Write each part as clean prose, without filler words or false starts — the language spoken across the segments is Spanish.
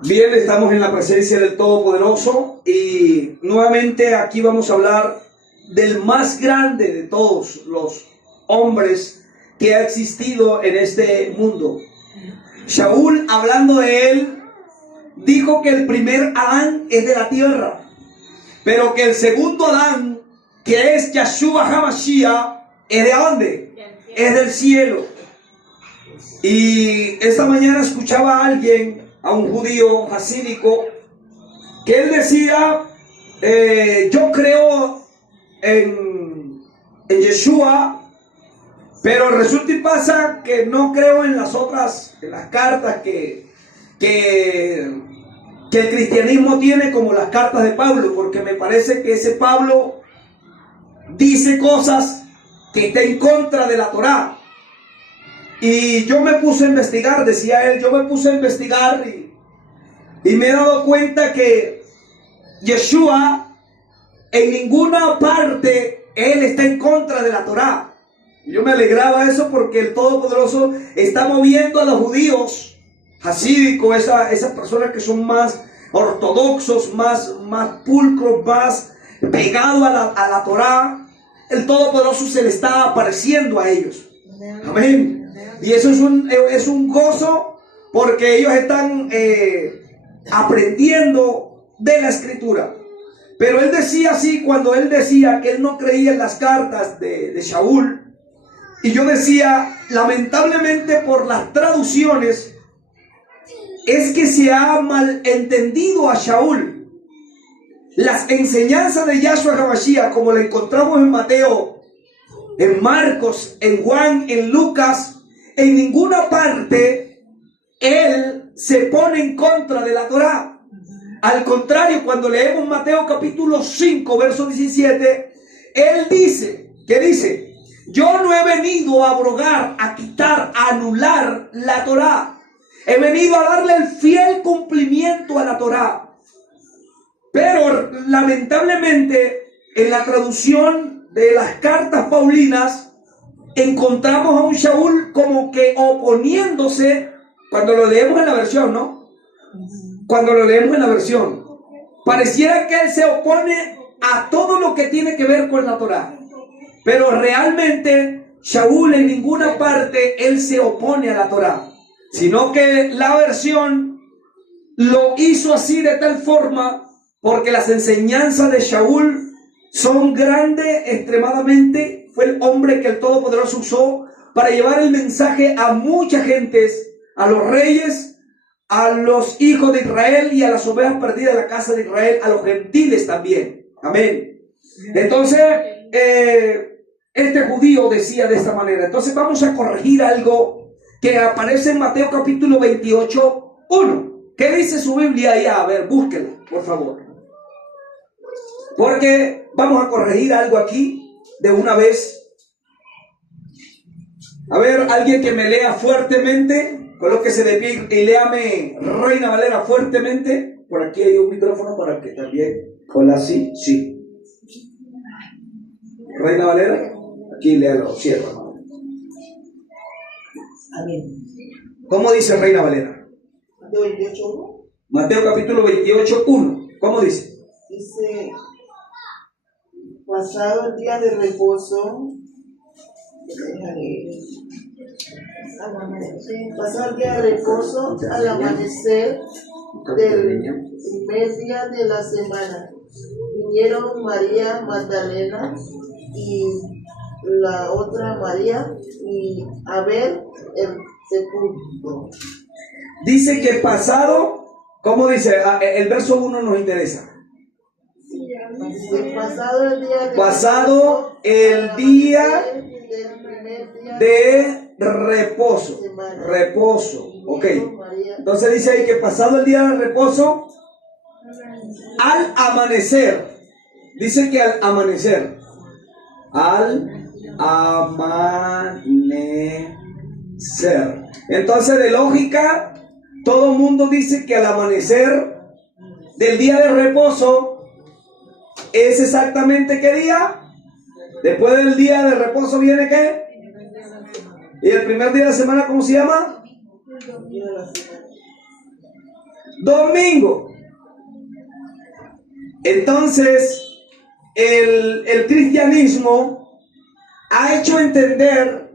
Bien, estamos en la presencia del Todopoderoso y nuevamente aquí vamos a hablar del más grande de todos los hombres que ha existido en este mundo. Shaul, hablando de él, dijo que el primer Adán es de la tierra, pero que el segundo Adán, que es Yeshua HaMashiach, ¿es de dónde? Es del cielo. Y esta mañana escuchaba a alguien, a un judío hasídico, que él decía, yo creo en Yeshua, pero resulta y pasa que no creo en las otras, en las cartas que el cristianismo tiene, como las cartas de Pablo, porque me parece que ese Pablo dice cosas que está en contra de la Torá. Y yo me puse a investigar, decía él, yo me puse a investigar y me he dado cuenta que Yeshua en ninguna parte él está en contra de la Torá. Y yo me alegraba eso porque el Todopoderoso está moviendo a los judíos hasídicos, esas personas que son más ortodoxos, más pulcros, más pegados a la Torá. El Todopoderoso se le está apareciendo a ellos. Amén. Y eso es un gozo, porque ellos están aprendiendo de la Escritura. Pero él decía así, cuando él decía que él no creía en las cartas de Shaul, y yo decía, lamentablemente por las traducciones, es que se ha malentendido a Shaul. Las enseñanzas de Yahshua HaMashiach, como la encontramos en Mateo, en Marcos, en Juan, en Lucas, en ninguna parte él se pone en contra de la Torá. Al contrario, cuando leemos Mateo capítulo 5, verso 17, él dice, ¿qué dice? Yo no he venido a abrogar, a quitar, a anular la Torá. He venido a darle el fiel cumplimiento a la Torá. Pero lamentablemente en la traducción de las cartas paulinas encontramos a un Shaul como que oponiéndose, cuando lo leemos en la versión, ¿no? Cuando lo leemos en la versión, pareciera que él se opone a todo lo que tiene que ver con la Torá. Pero realmente Shaul en ninguna parte él se opone a la Torá, sino que la versión lo hizo así de tal forma porque las enseñanzas de Shaul son grandes extremadamente. Fue el hombre que el Todopoderoso usó para llevar el mensaje a muchas gentes, a los reyes, a los hijos de Israel y a las ovejas perdidas de la casa de Israel, a los gentiles también. Amén. Entonces, este judío decía de esta manera. Entonces vamos a corregir algo que aparece en Mateo capítulo 28, 1. ¿Qué dice su Biblia ahí? A ver, búsquela, por favor. Porque vamos a corregir algo aquí de una vez. A ver, alguien que me lea fuertemente, colóquese de pie y léame Reina Valera fuertemente. Por aquí hay un micrófono para que también. Hola, sí, sí. Reina Valera, aquí léalo, cierra. Amén. ¿Cómo dice Reina Valera? Mateo 28:1. Mateo capítulo 28, 1. ¿Cómo dice? Dice, pasado el día de reposo, pasado el día de reposo, al amanecer del primer día de la semana, vinieron María Magdalena y la otra María y a ver el sepulcro. Dice que pasado, ¿cómo dice? El verso 1 nos interesa. Pasado el día de reposo. Reposo, ok. Entonces dice ahí que pasado el día de reposo, al amanecer. Dice que al amanecer. Al amanecer. Entonces, de lógica, todo el mundo dice que al amanecer del día de reposo es exactamente ¿qué día? Después del día de reposo viene ¿qué? ¿Y el primer día de la semana cómo se llama? domingo. Entonces, el cristianismo ha hecho entender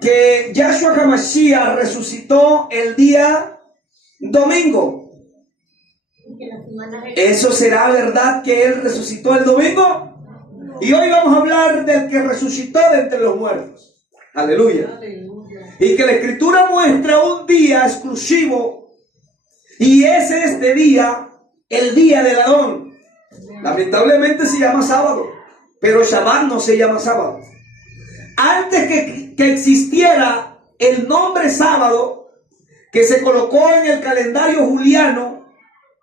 que Yahshua HaMashiach resucitó el día domingo. ¿Eso será verdad que Él resucitó el domingo? Y hoy vamos a hablar del que resucitó de entre los muertos. Aleluya. Y que la Escritura muestra un día exclusivo, y es este día, el día del Adón. Lamentablemente se llama sábado, pero Shabbat no se llama sábado. Antes que existiera el nombre sábado, que se colocó en el calendario juliano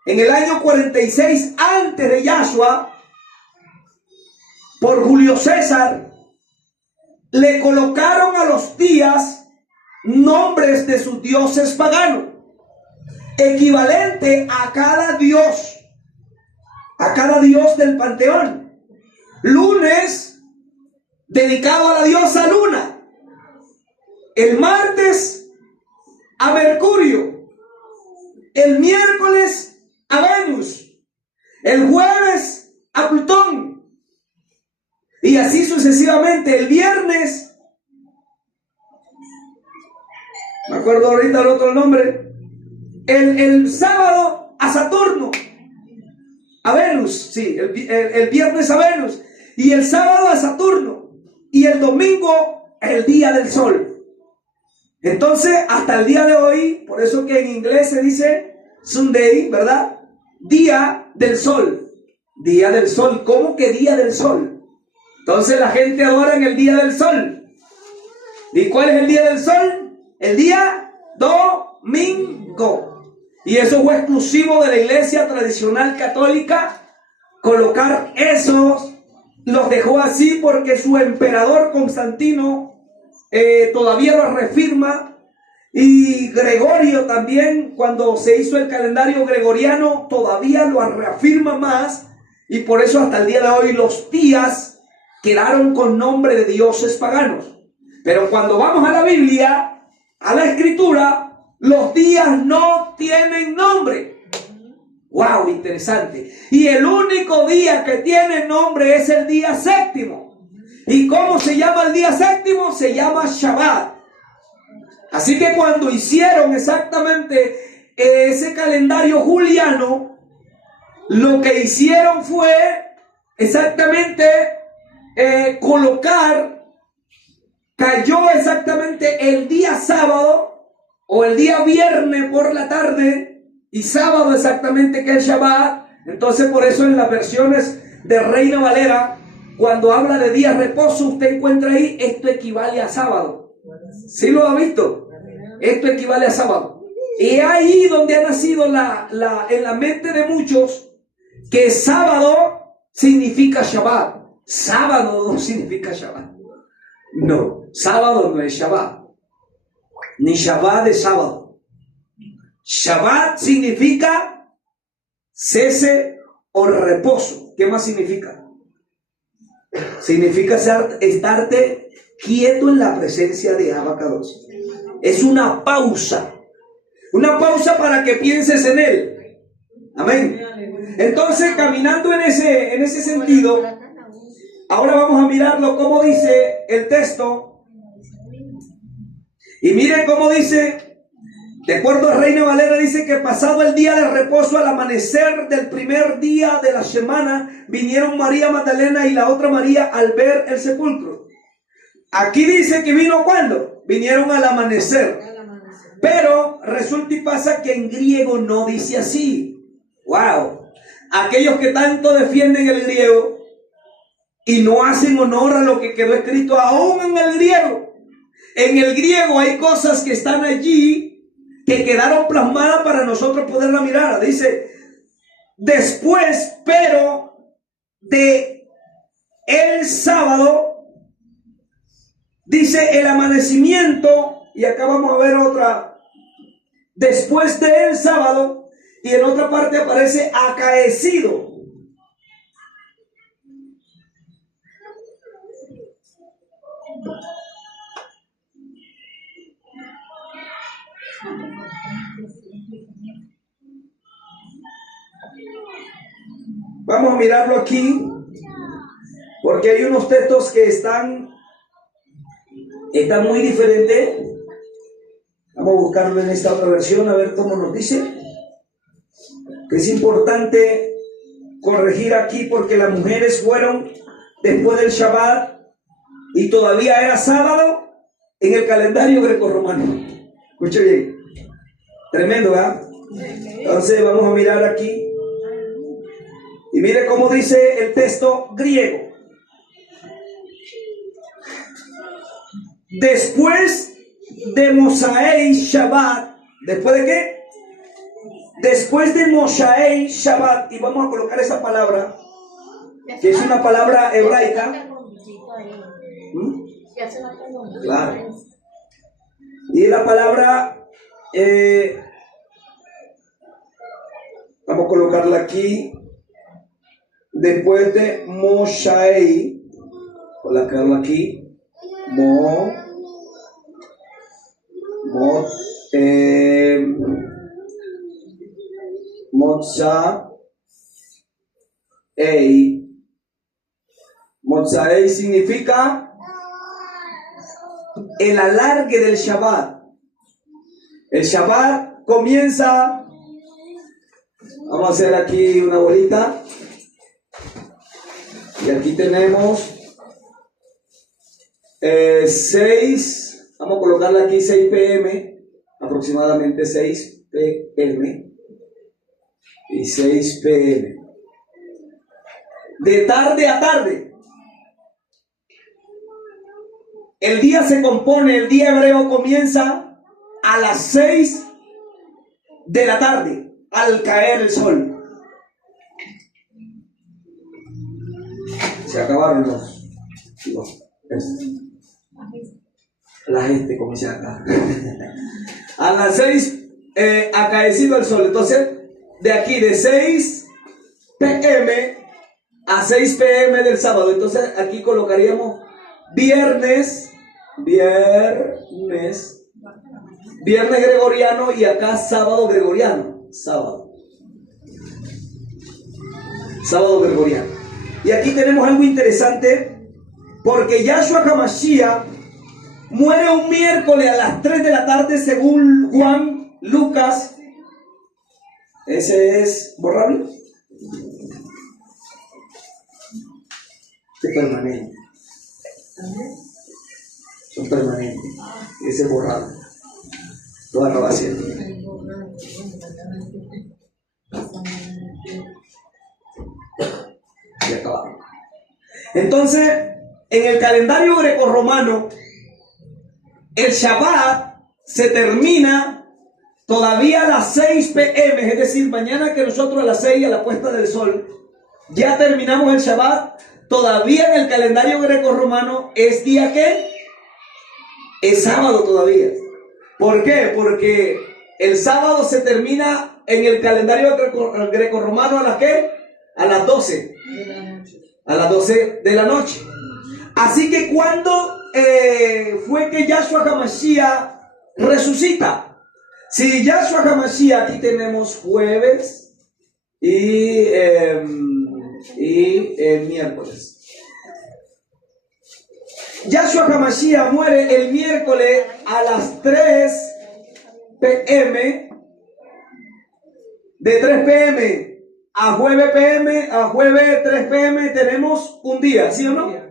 en el año 46 antes de Yahshua, por Julio César, le colocaron a los días nombres de sus dioses paganos, equivalente a cada dios del panteón. Lunes, dedicado a la diosa Luna. El martes, a Mercurio. El miércoles, a Venus. El jueves, a Plutón. Y así sucesivamente. El viernes, me acuerdo ahorita el otro nombre. El sábado, a Saturno. A Venus, sí, el viernes a Venus. Y el sábado a Saturno. Y el domingo, el día del sol. Entonces, hasta el día de hoy, por eso que en inglés se dice Sunday, ¿verdad? Día del sol. Día del sol. ¿Cómo que día del sol? Entonces la gente adora en el día del sol. ¿Y cuál es el día del sol? El día domingo. Y eso fue exclusivo de la iglesia tradicional católica. Colocar esos, los dejó así porque su emperador Constantino todavía lo reafirma. Y Gregorio también, cuando se hizo el calendario gregoriano, todavía lo reafirma más. Y por eso hasta el día de hoy los días quedaron con nombre de dioses paganos. Pero cuando vamos a la Biblia, a la Escritura, los días no tienen nombre. ¡Wow! Interesante. Y el único día que tiene nombre es el día séptimo. ¿Y cómo se llama el día séptimo? Se llama Shabbat. Así que cuando hicieron exactamente ese calendario juliano, lo que hicieron fue exactamente cayó exactamente el día sábado o el día viernes por la tarde y sábado exactamente que es Shabbat. Entonces por eso en las versiones de Reina Valera, cuando habla de día de reposo, usted encuentra ahí, esto equivale a sábado. ¿Sí lo ha visto? Esto equivale a sábado. Y ahí donde ha nacido en la mente de muchos que sábado significa Shabbat. Sábado no significa Shabbat. No, sábado no es Shabbat. Ni Shabbat es sábado. Shabbat significa cese o reposo. ¿Qué más significa? Significa estarte quieto en la presencia de Abacados. Es una pausa. Una pausa para que pienses en Él. Amén. Entonces, caminando en ese sentido, ahora vamos a mirarlo como dice el texto. Y miren cómo dice, de acuerdo a Reina Valera, dice que pasado el día de reposo, al amanecer del primer día de la semana, vinieron María Magdalena y la otra María al ver el sepulcro. Aquí dice que vino ¿cuándo? Vinieron al amanecer. Pero resulta y pasa que en griego no dice así. ¡Wow! Aquellos que tanto defienden el griego y no hacen honor a lo que quedó escrito aún en el griego. En el griego hay cosas que están allí que quedaron plasmadas para nosotros poderla mirar. Dice, después, pero de el sábado, dice el amanecimiento, y acá vamos a ver otra, después del sábado, y en otra parte aparece acaecido. Vamos a mirarlo aquí, porque hay unos textos que están muy diferentes. Vamos a buscarlo en esta otra versión, a ver cómo nos dice. Que es importante corregir aquí porque las mujeres fueron después del Shabbat y todavía era sábado en el calendario grecorromano. Escuche bien. Tremendo, ¿verdad? Entonces vamos a mirar aquí. Y mire cómo dice el texto griego. Después de Mosaei Shabbat. ¿Después de qué? Después de Mosaei Shabbat. Y vamos a colocar esa palabra, que es una palabra hebraica. Claro. Y la palabra, vamos a colocarla aquí. Después de Mosaei, colocarlo aquí. Mosaei significa el alargue del Shabbat. El Shabbat comienza, vamos a hacer aquí una bolita, y aquí tenemos 6, vamos a colocarla aquí 6 p.m, aproximadamente 6 p.m. y 6 p.m. De tarde a tarde. El día se compone, el día hebreo comienza a las 6 de la tarde, al caer el sol. Se acabaron los... La gente comienza acá. A las 6 acaecido el sol. Entonces, de aquí de 6 p.m. a 6 p.m. del sábado. Entonces, aquí colocaríamos viernes gregoriano y acá sábado gregoriano. Sábado gregoriano. Y aquí tenemos algo interesante, porque Yahshua HaMashiach muere un miércoles a las 3 de la tarde según Juan Lucas. ¿Ese es borrable? Es permanente. Son permanentes. Ese es borrable. Toda grabación. Y acabamos. Entonces, en el calendario grecorromano, el Shabbat se termina todavía a las 6 p.m., es decir, mañana que nosotros a las 6 a la puesta del sol, ya terminamos el Shabbat. Todavía en el calendario grecorromano es día ¿qué? Es sábado todavía. ¿Por qué? Porque el sábado se termina en el calendario grecorromano a las ¿qué? A las 12. A las 12 de la noche. Así que cuando fue que Yahshua HaMashiach resucita. Si Yahshua HaMashiach, aquí tenemos jueves y miércoles. Yahshua HaMashiach muere el miércoles a las 3 p.m. De 3 p.m. a jueves 3 p.m. tenemos un día, ¿sí o no?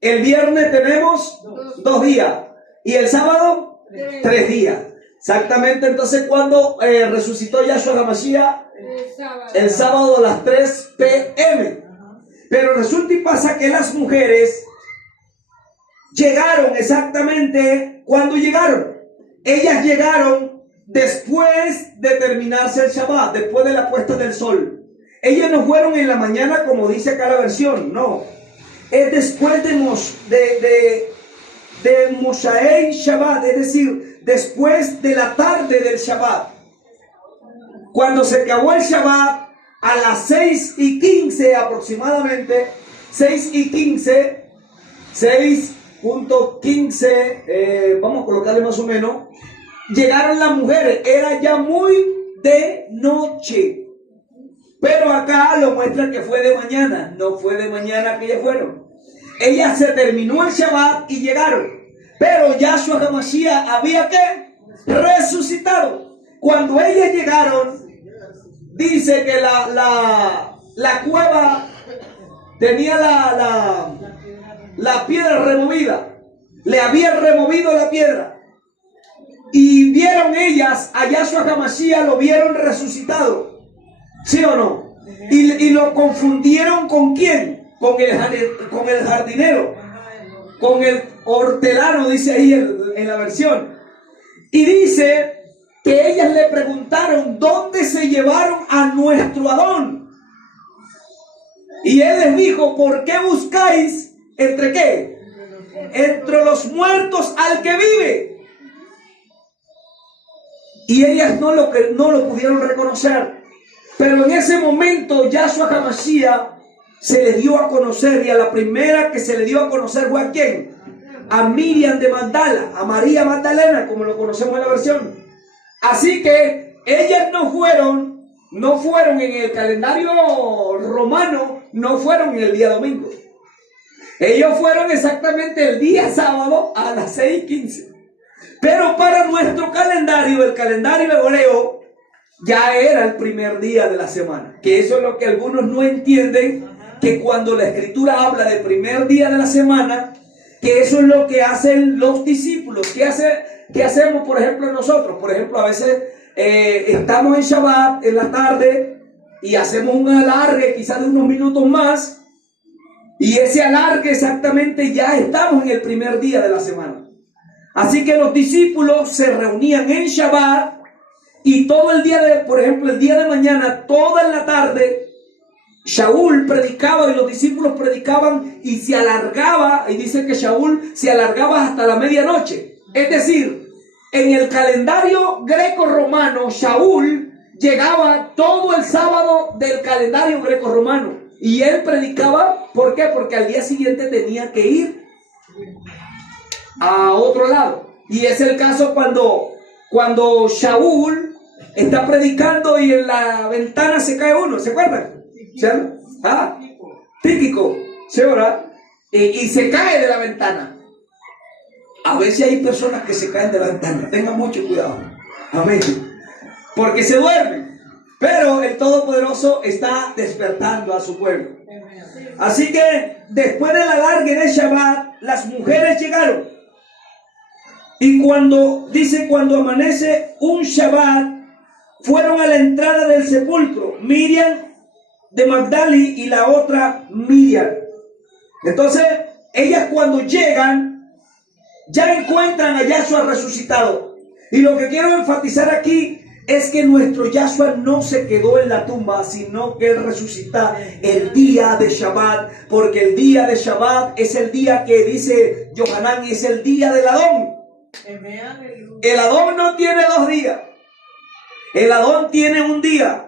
El viernes tenemos 2 días. Y el sábado 3 días. Exactamente. Entonces, cuando resucitó Yahshua HaMashiach, el sábado a las 3 p.m. Pero resulta y pasa que las mujeres llegaron exactamente cuando llegaron. Ellas llegaron después de terminarse el Shabbat, después de la puesta del sol. Ellas no fueron en la mañana como dice acá la versión, no. Es después de Mosaei Shabbat, es decir, después de la tarde del Shabbat. Cuando se acabó el Shabbat, a las 6:15 aproximadamente, 6:15, vamos a colocarle más o menos, llegaron las mujeres. Era ya muy de noche. Pero acá lo muestra que fue de mañana. No fue de mañana que ellas fueron. Ellas se terminó el Shabbat y llegaron. Pero Yahshua HaMashiach había que resucitado. Cuando ellas llegaron, dice que la cueva tenía la piedra removida. Le habían removido la piedra. Y vieron ellas a Yahshua HaMashiach, lo vieron resucitado. ¿Sí o no? Y lo confundieron ¿con quién? Con el jardinero. Con el hortelano, dice ahí en la versión. Y dice que ellas le preguntaron: ¿dónde se llevaron a nuestro Adón? Y él les dijo: ¿por qué buscáis entre qué? Entre los muertos al que vive. Y ellas no lo pudieron reconocer. Pero en ese momento Yahshua HaMashiach se le dio a conocer, y a la primera que se le dio a conocer fue ¿a quién? A Miriam de Magdala, a María Magdalena, como lo conocemos en la versión. Así que ellas no fueron en el calendario romano, no fueron en el día domingo. Ellos fueron exactamente el día sábado a las 6:15. Pero para nuestro calendario, el calendario hebreo, ya era el primer día de la semana. Que eso es lo que algunos no entienden, que cuando la Escritura habla del primer día de la semana, que eso es lo que hacen los discípulos. ¿Qué hacemos, por ejemplo, nosotros? Por ejemplo, a veces estamos en Shabbat en la tarde y hacemos un alargue quizás de unos minutos más, y ese alargue exactamente ya estamos en el primer día de la semana. Así que los discípulos se reunían en Shabbat, y todo el día por ejemplo, el día de mañana, toda la tarde, Shaul predicaba y los discípulos predicaban, y se alargaba, y dice que Shaul se alargaba hasta la medianoche. Es decir, en el calendario greco-romano, Shaul llegaba todo el sábado del calendario greco-romano, y él predicaba. ¿Por qué? Porque al día siguiente tenía que ir a otro lado. Y es el caso cuando Shaul está predicando y en la ventana se cae uno, ¿se acuerdan? Tíquico, ¿sí, verdad? Y se cae de la ventana. A veces hay personas que se caen de la ventana, tengan mucho cuidado, amén, porque se duermen. Pero el Todopoderoso está despertando a su pueblo. Así que después del alargue de Shabbat, las mujeres llegaron. Y cuando amanece un Shabbat, fueron a la entrada del sepulcro, Miriam de Magdali y la otra Miriam. Entonces, ellas cuando llegan, ya encuentran a Yahshua resucitado. Y lo que quiero enfatizar aquí es que nuestro Yahshua no se quedó en la tumba, sino que él resucita el día de Shabbat, porque el día de Shabbat es el día que dice Yohanan, es el día del Adón. El Adón no tiene 2 días, el Adón tiene un día.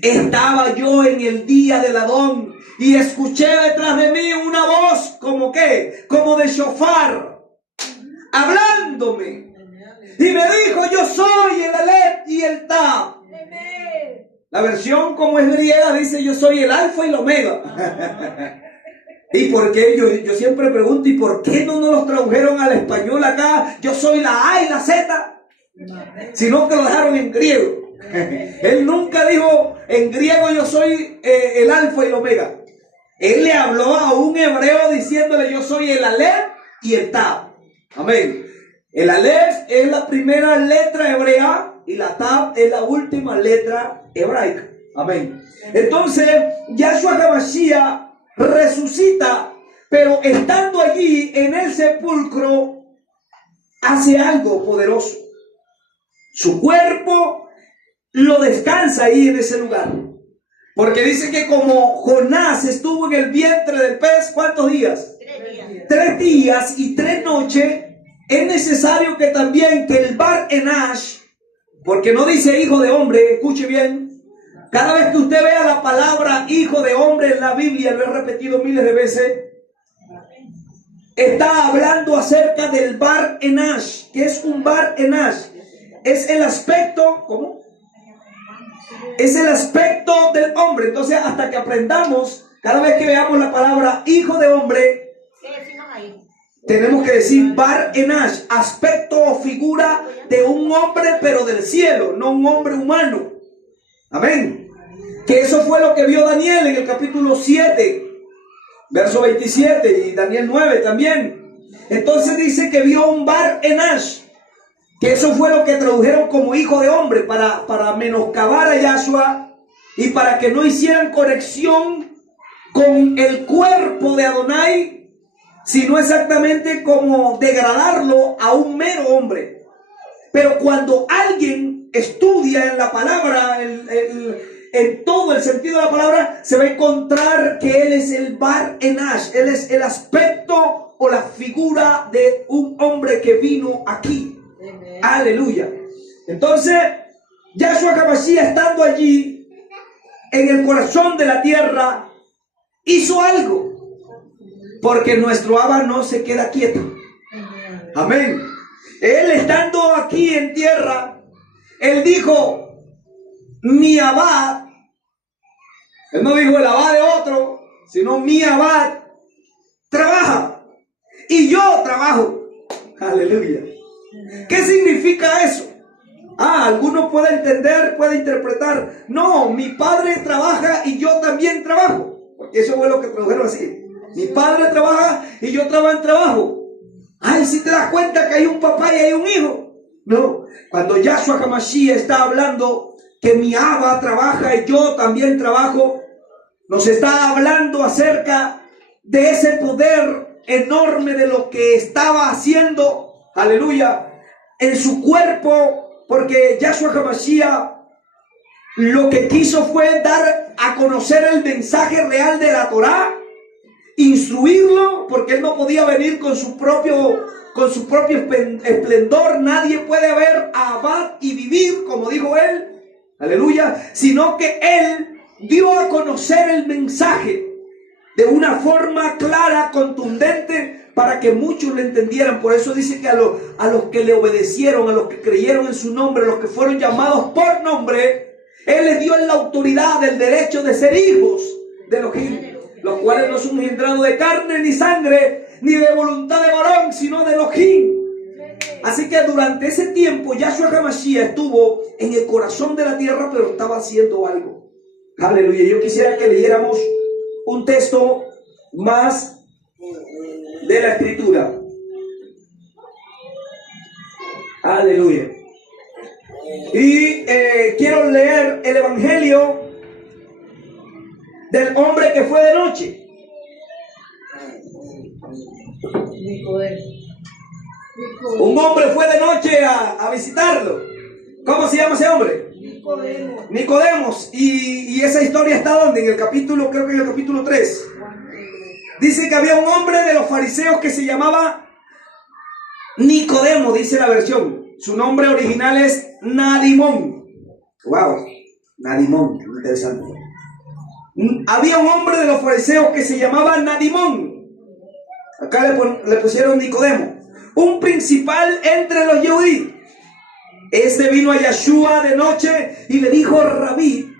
Estaba yo en el día del Adón y escuché detrás de mí una voz como de shofar, hablándome. Y me dijo: yo soy el Aleph y el Tab. La versión como es griega dice: yo soy el Alfa y el Omega. ¿Y por qué? Yo siempre pregunto: ¿y por qué no nos los tradujeron al español acá? Yo soy la A y la Z. Sino que lo dejaron en griego. Él nunca dijo en griego: yo soy el Alfa y el Omega. Él le habló a un hebreo diciéndole: yo soy el Aleph y el Tab. Amén. El Aleph es la primera letra hebrea y la Tab es la última letra hebraica. Amén. Entonces, Yahshua HaMashiach resucita, pero estando allí en el sepulcro, hace algo poderoso. Su cuerpo lo descansa ahí en ese lugar. Porque dice que como Jonás estuvo en el vientre del pez, ¿cuántos días? 3 días y 3 noches. Es necesario que también que el Bar Enash, porque no dice hijo de hombre, escuche bien. Cada vez que usted vea la palabra hijo de hombre en la Biblia, lo he repetido miles de veces, está hablando acerca del Bar Enash. ¿Qué es un Bar Enash? es el aspecto, ¿cómo? Es el aspecto del hombre. Entonces, hasta que aprendamos, cada vez que veamos la palabra hijo de hombre, tenemos que decir Bar Enash, aspecto o figura de un hombre, pero del cielo, no un hombre humano. Amén. Que eso fue lo que vio Daniel en el capítulo 7, verso 27, y Daniel 9 también. Entonces dice que vio un Bar Enash, que eso fue lo que tradujeron como hijo de hombre, para menoscabar a Yahshua y para que no hicieran conexión con el cuerpo de Adonai, sino exactamente como degradarlo a un mero hombre. Pero cuando alguien estudia en la palabra, en todo el sentido de la palabra, se va a encontrar que él es el Bar Enash, él es el aspecto o la figura de un hombre que vino aquí. Amen. Aleluya. Entonces, Yahshua HaMashiach, estando allí en el corazón de la tierra, hizo algo. Porque nuestro Abba no se queda quieto. Amén. Él estando aquí en tierra, él dijo, mi Abba, él no dijo el Abba de otro, sino mi Abba trabaja y yo trabajo. Aleluya. ¿Qué significa eso? Alguno puede entender, puede interpretar. No, mi padre trabaja y yo también trabajo. Porque eso fue lo que tradujeron así. Mi padre trabaja y yo trabajo. Ay, si te das cuenta que hay un papá y hay un hijo. No, cuando Yahshua HaMashiach está hablando que mi Abba trabaja y yo también trabajo, nos está hablando acerca de ese poder enorme de lo que estaba haciendo, aleluya, en su cuerpo, porque Yahshua HaMashiach lo que quiso fue dar a conocer el mensaje real de la Torá, instruirlo, porque él no podía venir con su propio esplendor. Nadie puede ver a Abad y vivir, como dijo él, aleluya, sino que él dio a conocer el mensaje de una forma clara, contundente, para que muchos lo entendieran. Por eso dice que a los que le obedecieron, a los que creyeron en su nombre, a los que fueron llamados por nombre, él les dio la autoridad, el derecho de ser hijos de Elohim, los cuales no son engendrados de carne ni sangre, ni de voluntad de varón, sino de Elohim. Así que durante ese tiempo Yahshua HaMashiach estuvo en el corazón de la tierra, pero estaba haciendo algo. Aleluya. Yo quisiera que leyéramos un texto más de la Escritura. Aleluya. Y quiero leer el Evangelio del hombre que fue de noche. Un hombre fue de noche a visitarlo. ¿Cómo se llama ese hombre? Nicodemos. Y esa historia está ¿dónde? En el capítulo, creo que en el capítulo 3. Dice que había un hombre de los fariseos que se llamaba Nicodemo, dice la versión. Su nombre original es Nadimón. Wow, Nadimón, interesante. Había un hombre de los fariseos que se llamaba Nadimón. Acá le pusieron Nicodemo, un principal entre los Yehudí. Este vino a Yahshua de noche y le dijo: Rabí,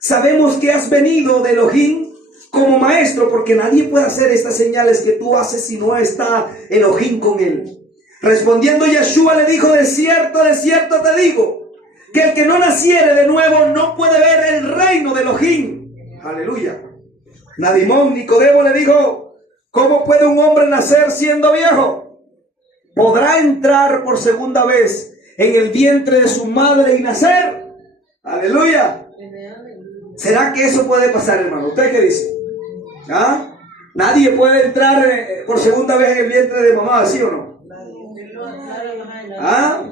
sabemos que has venido de Elohim como maestro, porque nadie puede hacer estas señales que tú haces si no está Elohim con él. Respondiendo Yahshua le dijo: de cierto te digo, que el que no naciere de nuevo no puede ver el reino de Elohim. Aleluya. Nadimón, Nicodemo le dijo: ¿cómo puede un hombre nacer siendo viejo? ¿Podrá entrar por segunda vez en el vientre de su madre y nacer? Aleluya. ¿Será que eso puede pasar, hermano? ¿Usted qué dice? ¿Ah? Nadie puede entrar por segunda vez en el vientre de mamá, ¿sí o no? ¿Ah?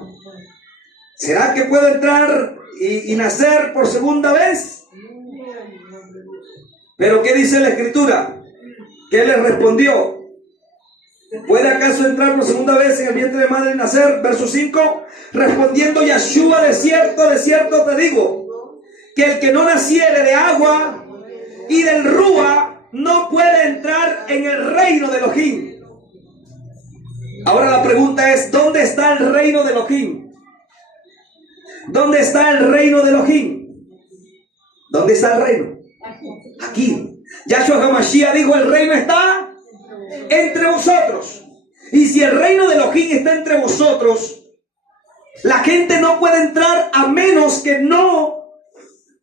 ¿Será que puede entrar y nacer por segunda vez? Pero ¿qué dice la Escritura? ¿Qué le respondió? ¿Puede acaso entrar por segunda vez en el vientre de madre y nacer? Verso 5. Respondiendo Yahshua: de cierto te digo, que el que no naciere de agua y del Rúa no puede entrar en el reino de Elohim. Ahora la pregunta es: ¿dónde está el reino de Elohim? ¿Dónde está el reino de Elohim? ¿Dónde está el reino? Aquí. Yahshua HaMashiach dijo, el reino está entre vosotros. Y si el reino de Elohim está entre vosotros, la gente no puede entrar a menos que no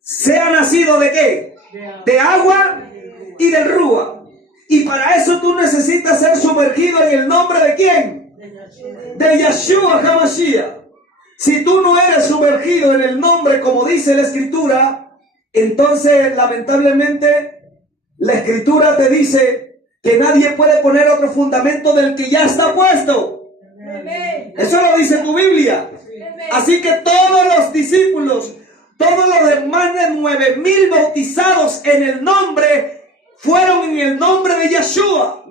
sea nacido ¿de qué? De agua y del Rúa. Y para eso tú necesitas ser sumergido en el nombre ¿de quién? De Yahshua HaMashiach. Si tú no eres sumergido en el nombre como dice la Escritura, entonces lamentablemente la Escritura te dice que nadie puede poner otro fundamento del que ya está puesto. Eso lo dice tu Biblia. Así que todos los discípulos, todos los demás de 9,000 bautizados en el nombre, fueron en el nombre de Yahshua.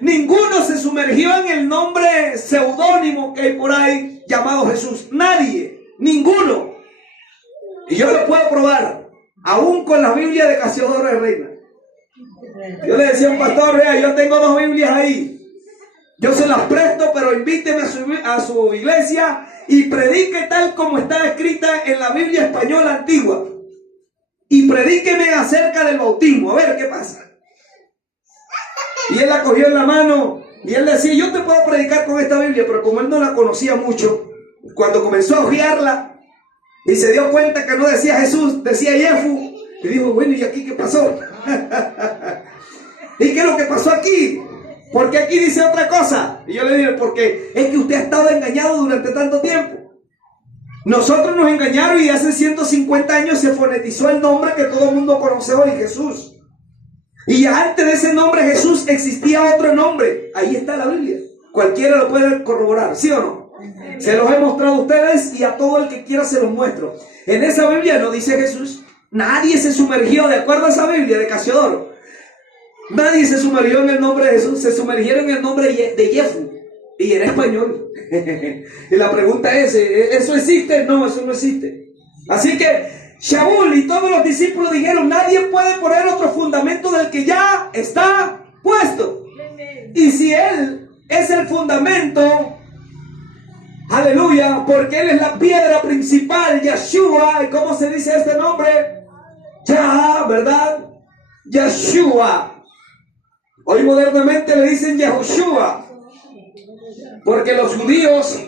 Ninguno se sumergió en el nombre seudónimo que hay por ahí llamado Jesús. Nadie, ninguno. Y yo lo puedo probar, aún con la Biblia de Casiodoro de Reina. Yo le decía a un pastor, vea, yo tengo 2 Biblias ahí. Yo se las presto, pero invíteme a su iglesia y predique tal como está escrita en la Biblia española antigua. Y predíqueme acerca del bautismo, a ver qué pasa. Y él la cogió en la mano y él decía, yo te puedo predicar con esta Biblia, pero como él no la conocía mucho, cuando comenzó a hojearla y se dio cuenta que no decía Jesús, decía Yefu, y dijo, bueno, ¿y aquí qué pasó? ¿Y qué es lo que pasó aquí? Porque aquí dice otra cosa. Y yo le dije, porque es que usted ha estado engañado durante tanto tiempo. Nosotros nos engañaron y hace 150 años se fonetizó el nombre que todo el mundo conoce hoy, Jesús. Y antes de ese nombre Jesús existía otro nombre. Ahí está la Biblia. Cualquiera lo puede corroborar, ¿sí o no? Se los he mostrado a ustedes y a todo el que quiera se los muestro. En esa Biblia no dice Jesús. Nadie se sumergió, de acuerdo a esa Biblia de Casiodoro. Nadie se sumergió en el nombre de Jesús. Se sumergieron en el nombre de Yefu. Y era español. Y la pregunta es, ¿eso existe? No, eso no existe. Así que Shaul y todos los discípulos dijeron, nadie puede poner otro fundamento del que ya está puesto. Y si Él es el fundamento, aleluya, porque Él es la piedra principal, Yahshua. ¿Y cómo se dice este nombre? Ya, ¿verdad? Yahshua. Hoy modernamente le dicen Yahushua, porque los judíos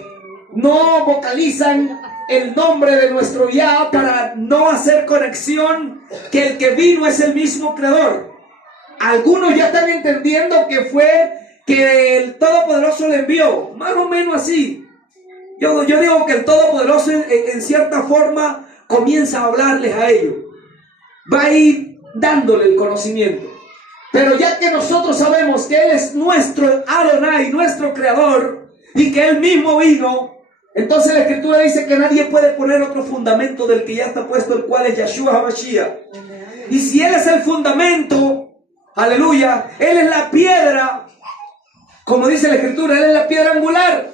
no vocalizan el nombre de nuestro Yah para no hacer conexión que el que vino es el mismo creador. Algunos ya están entendiendo que fue que el Todopoderoso le envió, más o menos así. Yo digo que el Todopoderoso en cierta forma comienza a hablarles a ellos, va a ir dándole el conocimiento. Pero ya que nosotros sabemos que Él es nuestro Adonai, nuestro creador, y que Él mismo vino, entonces la Escritura dice que nadie puede poner otro fundamento del que ya está puesto, el cual es Yahshua HaMashiach. Y si Él es el fundamento, aleluya, Él es la piedra, como dice la Escritura, Él es la piedra angular.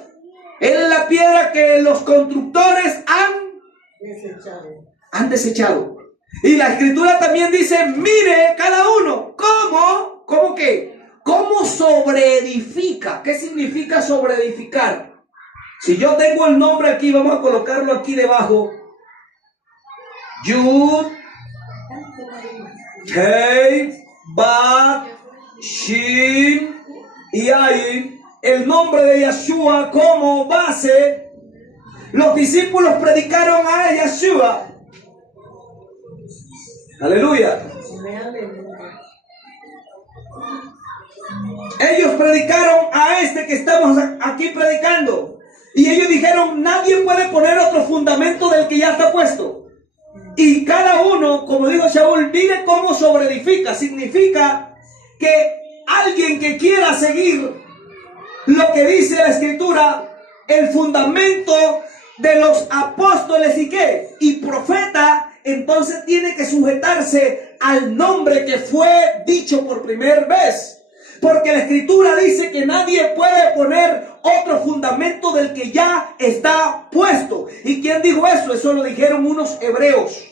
Él es la piedra que los constructores han desechado. Y la Escritura también dice, mire cada uno, ¿cómo? ¿Cómo qué? ¿Cómo sobreedifica? ¿Qué significa sobreedificar? Si yo tengo el nombre aquí, vamos a colocarlo aquí debajo. Yud, Hei, Bat, Shin y Ayin. El nombre de Yahshua como base. Los discípulos predicaron a Yahshua. Aleluya. Ellos predicaron a este que estamos aquí predicando. Y ellos dijeron, nadie puede poner otro fundamento del que ya está puesto. Y cada uno, como dijo Shaul, mire cómo sobreedifica. Significa que alguien que quiera seguir lo que dice la Escritura, el fundamento de los apóstoles y qué, y profeta, entonces tiene que sujetarse al nombre que fue dicho por primera vez. Porque la Escritura dice que nadie puede poner otro fundamento del que ya está puesto. ¿Y quién dijo eso? Eso lo dijeron unos hebreos.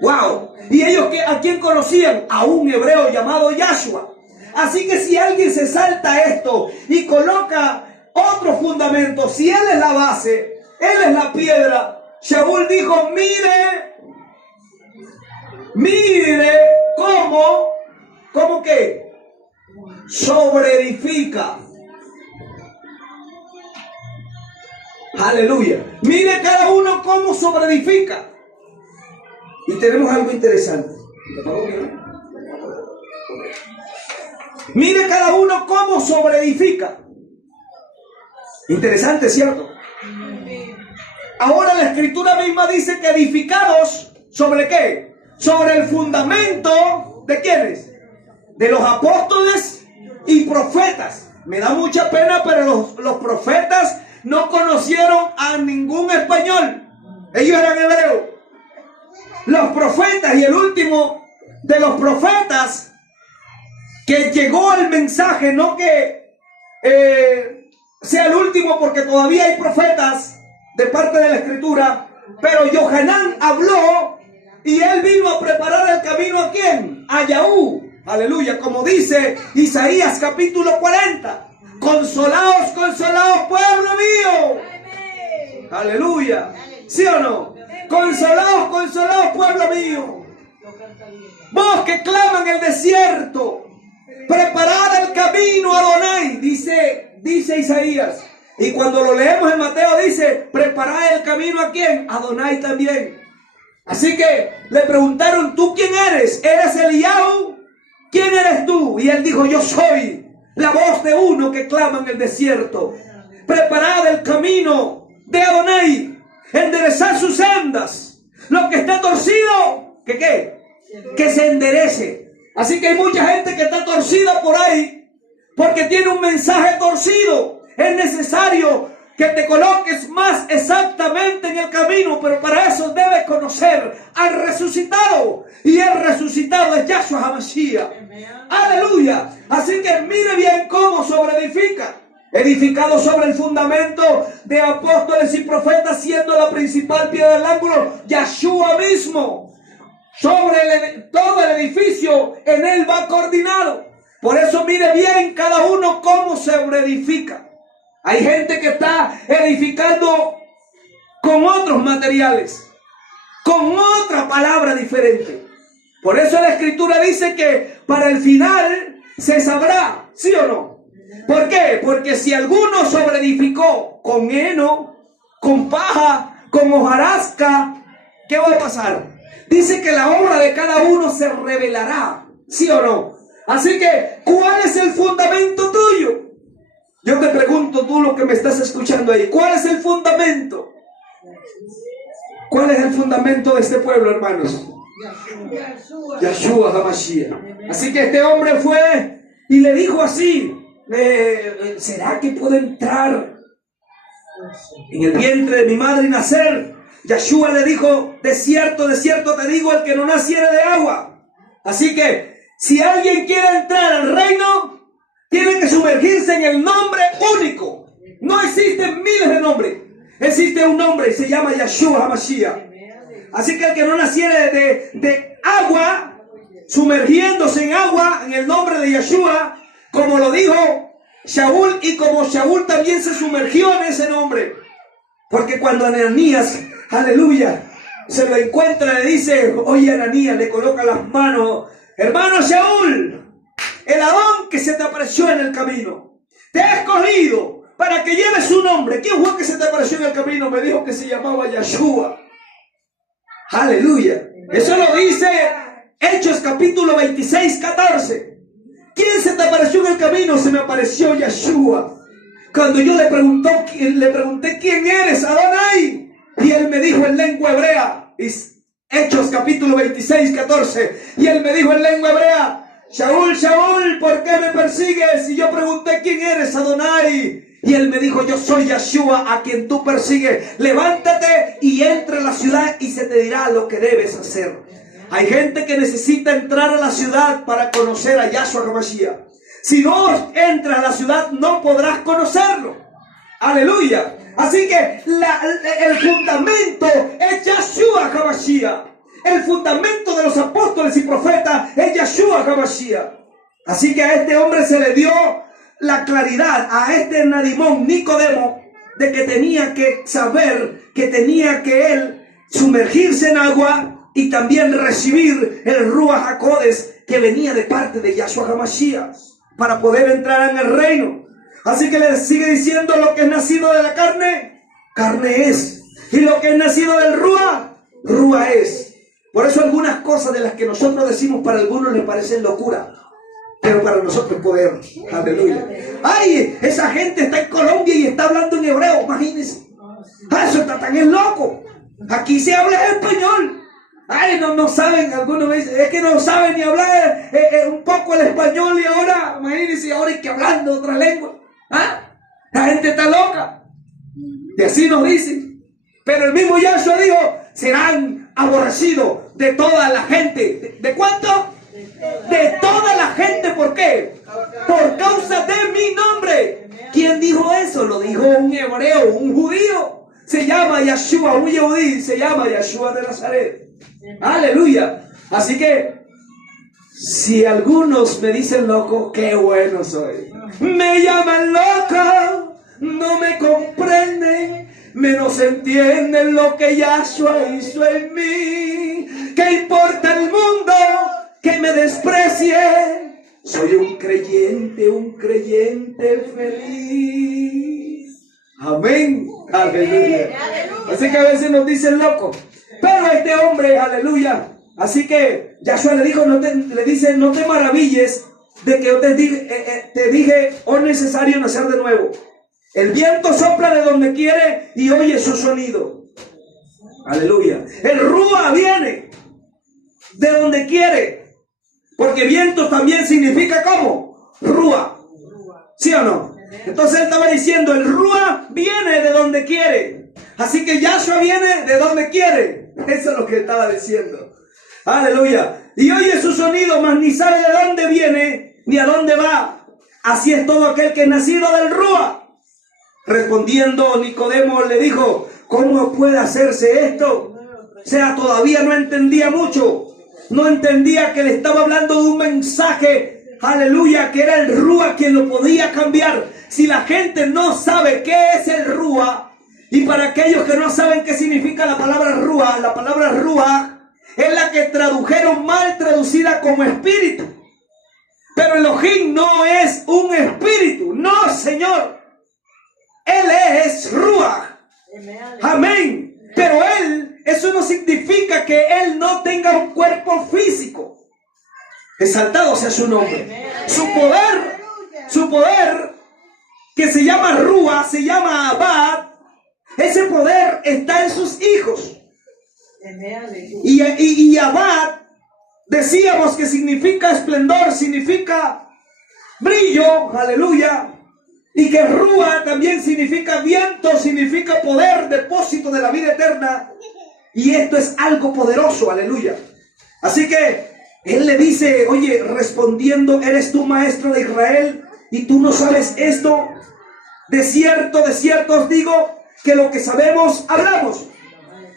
¡Wow! ¿Y ellos a quién conocían? A un hebreo llamado Yahshua. Así que si alguien se salta esto y coloca otro fundamento, si Él es la base, Él es la piedra, Shaul dijo, mire cómo que sobreedifica. Aleluya. Mire cada uno cómo sobreedifica. Y tenemos algo interesante. Mire cada uno cómo sobreedifica. Interesante, ¿cierto? Ahora la escritura misma dice que edificados, ¿sobre qué? Sobre el fundamento ¿de quiénes? De los apóstoles y profetas. Me da mucha pena, pero los profetas no conocieron a ningún español. Ellos eran hebreos. Los profetas, y el último de los profetas que llegó el mensaje, no que sea el último, porque todavía hay profetas de parte de la escritura, pero Johanán habló y él vino a preparar el camino ¿a quién? A Yahú. Aleluya, como dice Isaías capítulo 40. Consolaos, consolaos, pueblo mío. Aleluya. ¿Sí o no? Consolaos, consolaos, pueblo mío. Vos que claman el desierto, preparad el camino a Adonai, dice Isaías. Y cuando lo leemos en Mateo dice, preparad el camino ¿a quién? A Adonai también. Así que le preguntaron, ¿tú quién eres? ¿Eres Eliyahu? ¿Quién eres tú? Y él dijo, yo soy la voz de uno que clama en el desierto. Preparad el camino de Adonai, enderezad sus sendas. Lo que está torcido, ¿que qué? Que se enderece. Así que hay mucha gente que está torcida por ahí porque tiene un mensaje torcido. Es necesario que te coloques más exactamente en el camino, pero para eso debes conocer al resucitado, y el resucitado es Yahshua HaMashiach. Aleluya. Así que mire bien cómo sobreedifica. Edificado sobre el fundamento de apóstoles y profetas, siendo la principal piedra del ángulo Yahshua mismo. Sobre todo el edificio, en él va coordinado. Por eso mire bien cada uno cómo sobreedifica. Hay gente que está edificando con otros materiales, con otra palabra diferente. Por eso la escritura dice que para el final se sabrá, ¿sí o no? ¿Por qué? Porque si alguno sobreedificó con heno, con paja, con hojarasca, ¿qué va a pasar? Dice que la obra de cada uno se revelará, ¿sí o no? Así que, ¿cuál es el fundamento tuyo? Yo te pregunto, tú lo que me estás escuchando ahí, ¿cuál es el fundamento? ¿Cuál es el fundamento de este pueblo, hermanos? Yahshua HaMashiach. Así que este hombre fue y le dijo así, ¿será que puedo entrar en el vientre de mi madre y nacer? Yahshua le dijo, de cierto te digo, el que no naciere de agua. Así que, si alguien quiere entrar al reino, tiene que sumergirse en el nombre único. No existen miles de nombres. Existe un nombre y se llama Yahshua HaMashiach. Así que el que no naciere de agua, sumergiéndose en agua, en el nombre de Yahshua, como lo dijo Shaul, y como Shaul también se sumergió en ese nombre. Porque cuando Ananías, aleluya, se lo encuentra, le dice, oye Ananías, le coloca las manos, hermano Shaul, el Adón que se te apareció en el camino, te ha escogido para que lleves su nombre. ¿Quién fue que se te apareció en el camino? Me dijo que se llamaba Yahshua. Aleluya. Eso lo dice Hechos capítulo 26, 14. ¿Quién se te apareció en el camino? Se me apareció Yahshua. Cuando yo le pregunté ¿quién eres? Adonai. Y él me dijo en lengua hebrea. Hechos capítulo 26, 14. Y él me dijo en lengua hebrea, Shaul, Shaul, ¿por qué me persigues? Y yo pregunté, ¿quién eres, Adonai? Y él me dijo, yo soy Yahshua, a quien tú persigues. Levántate y entra a la ciudad y se te dirá lo que debes hacer. Hay gente que necesita entrar a la ciudad para conocer a Yahshua HaMashiach. Si no entras a la ciudad, no podrás conocerlo. Aleluya. Así que el fundamento es Yahshua HaMashiach. El fundamento de los apóstoles y profetas es Yahshua HaMashiach. Así que a este hombre se le dio la claridad, a este Nadimón, Nicodemo, de que tenía que saber, que tenía que él sumergirse en agua y también recibir el Ruach HaKodesh que venía de parte de Yahshua HaMashiach para poder entrar en el reino. Así que le sigue diciendo: lo que es nacido de la carne, carne es. Y lo que es nacido del Ruach, Ruach es. Por eso algunas cosas de las que nosotros decimos para algunos les parecen locura, pero para nosotros es poder. Aleluya. Ay, esa gente está en Colombia y está hablando en hebreo, imagínense. Eso está tan es loco. Aquí se habla español. Ay, no saben, algunos me dicen, es que no saben ni hablar un poco el español y ahora, imagínense, ahora hay que hablar de otra lengua. ¿Ah? La gente está loca. Y así nos dicen. Pero el mismo Yahshua dijo: serán aborrecidos de toda la gente. ¿De cuánto? De toda la gente. ¿Por qué? Por causa de mi nombre. ¿Quién dijo eso? Lo dijo un hebreo, un judío. Se llama Yahshua, un yehudí, se llama Yahshua de Nazaret. Aleluya. Así que si algunos me dicen loco, qué bueno soy. Me llaman loco, no me comprenden, menos entienden lo que Yahshua hizo en mí. ¿Qué importa el mundo que me desprecie? Soy un creyente feliz. Amén. Aleluya. Así que a veces nos dicen loco. Pero este hombre, aleluya. Así que Yahshua le dijo, le dice: no te maravilles de que yo te dije, oh necesario nacer de nuevo. El viento sopla de donde quiere y oye su sonido. Aleluya. El Ruach viene de donde quiere. Porque viento también significa ¿cómo? Ruach. ¿Sí o no? Entonces él estaba diciendo: el Ruach viene de donde quiere. Así que Yahshua viene de donde quiere. Eso es lo que estaba diciendo. Aleluya. Y oye su sonido, mas ni sabe de dónde viene ni a dónde va. Así es todo aquel que es nacido del Ruach. Respondiendo Nicodemo le dijo: ¿cómo puede hacerse esto? O sea, todavía no entendía mucho. No entendía que le estaba hablando de un mensaje, aleluya, que era el Ruach quien lo podía cambiar. Si la gente no sabe qué es el Ruach, y para aquellos que no saben qué significa la palabra Ruach es la que tradujeron mal traducida como espíritu. Pero Elohim no es un espíritu, no, Señor. Él es Ruach. Amén. Pero eso no significa que Él no tenga un cuerpo físico. Exaltado sea su nombre. Su poder, que se llama Ruach, se llama Abad. Ese poder está en sus hijos. Y Abad, decíamos que significa esplendor, significa brillo, aleluya. Y que Ruach también significa viento, significa poder, depósito de la vida eterna. Y esto es algo poderoso, aleluya. Así que él le dice: oye, respondiendo: ¿eres tú maestro de Israel y tú no sabes esto? De cierto os digo que lo que sabemos hablamos,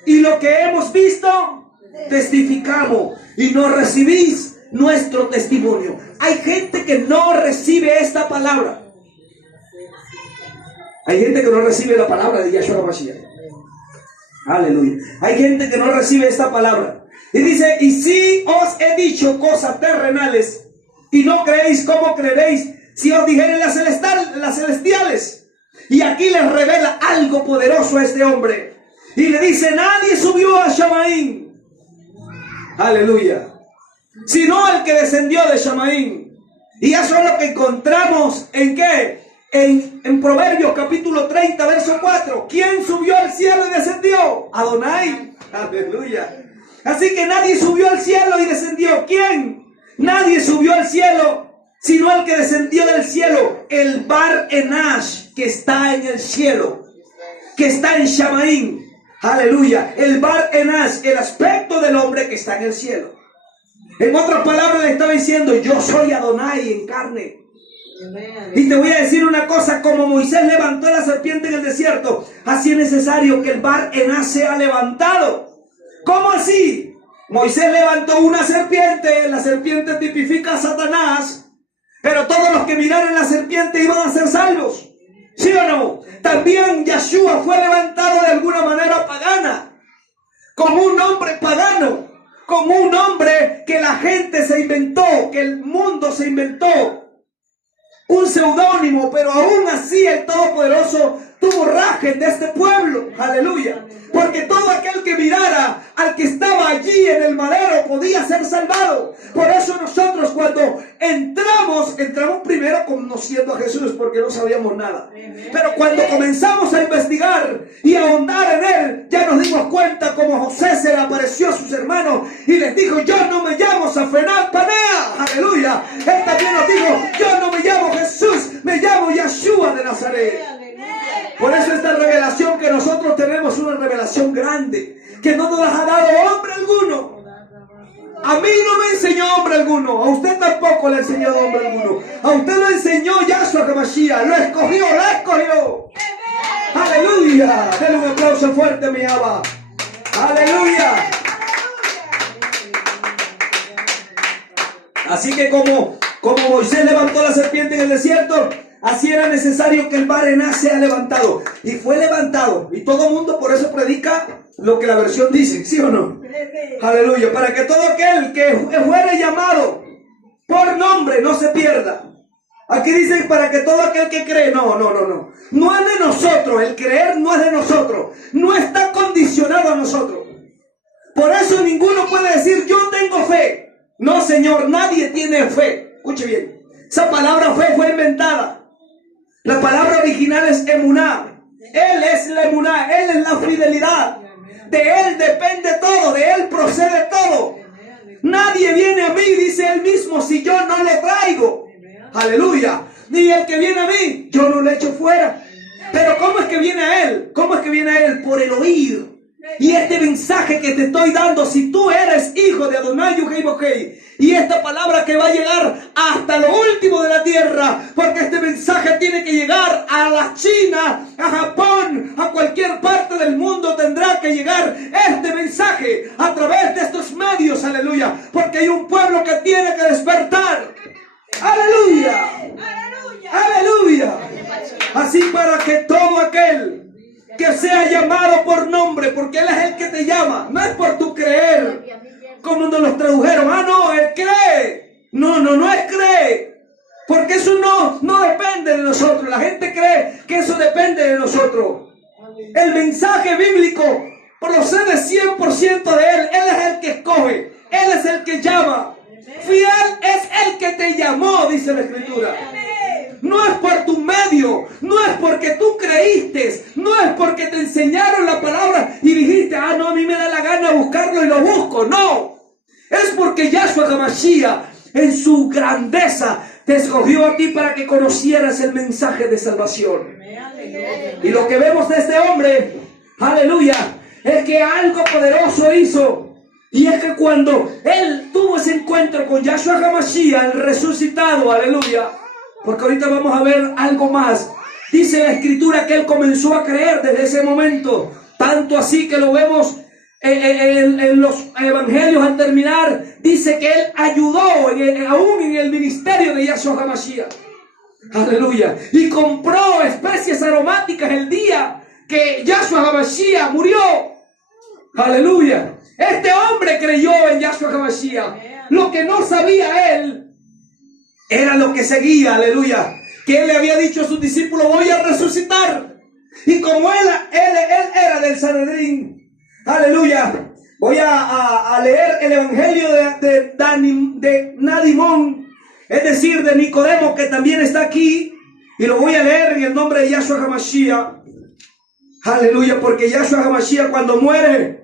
y lo que hemos visto testificamos, y no recibís nuestro testimonio. Hay gente que no recibe esta palabra. Hay gente que no recibe la palabra de Yahshua HaMashiach. Aleluya. Hay gente que no recibe esta palabra. Y dice: y si os he dicho cosas terrenales y no creéis, ¿cómo creeréis si os dijeren las celestiales? Y aquí les revela algo poderoso a este hombre. Y le dice: nadie subió a Shamaín. Aleluya. Sino el que descendió de Shamaín. Y eso es lo que encontramos en ¿qué? En Proverbios capítulo 30, verso 4. ¿Quién subió al cielo y descendió? Adonai. Aleluya. Así que nadie subió al cielo y descendió. ¿Quién? Nadie subió al cielo, sino el que descendió del cielo, el Bar Enash, que está en el cielo, que está en Shamaín. Aleluya. El Bar Enash, el aspecto del hombre que está en el cielo. En otras palabras le estaba diciendo: yo soy Adonai en carne. Y te voy a decir una cosa: como Moisés levantó la serpiente en el desierto, así es necesario que el Bar Enash sea levantado. ¿Cómo así? Moisés levantó una serpiente, la serpiente tipifica a Satanás, pero todos los que miraron la serpiente iban a ser salvos. ¿Sí o no? También Yahshua fue levantado de alguna manera pagana. con un nombre que la gente se inventó, que el mundo se inventó. Un seudónimo, pero aún así el Todopoderoso tuvo rajes de este pueblo. Aleluya. Porque todo aquel que mirara al que estaba allí en el madero podía ser salvado. Por eso nosotros cuando entramos primero conociendo a Jesús, porque no sabíamos nada. Pero cuando comenzamos a investigar y a ahondar en él, ya nos dimos cuenta como José se le apareció a sus hermanos y les dijo: yo no me llamo Zafenat Panea. Aleluya. Él también nos dijo: yo no me llamo Jesús, me llamo Yeshua de Nazaret. Por eso esta revelación que nosotros tenemos es una revelación grande, que no nos la ha dado hombre alguno. A mí no me enseñó hombre alguno, a usted tampoco le enseñó hombre alguno. A usted lo enseñó Yahshua HaMashiach, lo escogió, la escogió. Aleluya. Denle un aplauso fuerte, mi Abba. Aleluya. Así que como Moisés levantó la serpiente en el desierto, así era necesario que el Barená sea levantado. Y fue levantado. Y todo el mundo por eso predica lo que la versión dice, ¿sí o no? Aleluya. Para que todo aquel que fuere llamado por nombre no se pierda. Aquí dicen para que todo aquel que cree. No. No es de nosotros. El creer no es de nosotros. No está condicionado a nosotros. Por eso ninguno puede decir: yo tengo fe. No, Señor, nadie tiene fe. Escuche bien. Esa palabra fe fue inventada. La palabra original es emuná. Él es la emuná, Él es la fidelidad. De Él depende todo, de Él procede todo. Nadie viene a mí, dice Él mismo, si yo no le traigo. Aleluya. Ni el que viene a mí, yo no le echo fuera. Pero ¿cómo es que viene a Él? ¿Cómo es que viene a Él? Por el oír. Y este mensaje que te estoy dando, si tú eres hijo de Adonai Yuhei Bokei, y esta palabra que va a llegar hasta lo último de la tierra, porque este mensaje tiene que llegar a la China, a Japón, a cualquier parte del mundo tendrá que llegar este mensaje a través de estos medios, aleluya, porque hay un pueblo que tiene que despertar. Aleluya, aleluya. Así para que todo aquel que sea llamado por nombre, porque Él es el que te llama, no es por tu creer, como nos los tradujeron. No, Él cree. No es cree, porque eso no depende de nosotros. La gente cree que eso depende de nosotros. El mensaje bíblico procede 100% de Él. Él es el que escoge, Él es el que llama. Fiel es el que te llamó, dice la Escritura. No es por tu medio, no es porque tú creíste, no es porque te enseñaron la palabra y dijiste: no, a mí me da la gana buscarlo y lo busco. No, es porque Yahshua HaMashiach en su grandeza te escogió a ti para que conocieras el mensaje de salvación. Y lo que vemos de este hombre, aleluya, es que algo poderoso hizo. Y es que cuando él tuvo ese encuentro con Yahshua HaMashiach, el resucitado, aleluya, porque ahorita vamos a ver algo más. Dice la Escritura que él comenzó a creer desde ese momento. Tanto así que lo vemos en los evangelios al terminar. Dice que él ayudó aún en el ministerio de Yahshua HaMashiach. Aleluya. Y compró especies aromáticas el día que Yahshua HaMashiach murió. Aleluya. Este hombre creyó en Yahshua HaMashiach. Lo que no sabía él era lo que seguía, aleluya, que él le había dicho a sus discípulos: voy a resucitar. Y como él era del Sanedrín, aleluya, voy a leer el evangelio de Nadimón, es decir, de Nicodemo, que también está aquí, y lo voy a leer en el nombre de Yahshua HaMashiach. Aleluya, porque Yahshua HaMashiach cuando muere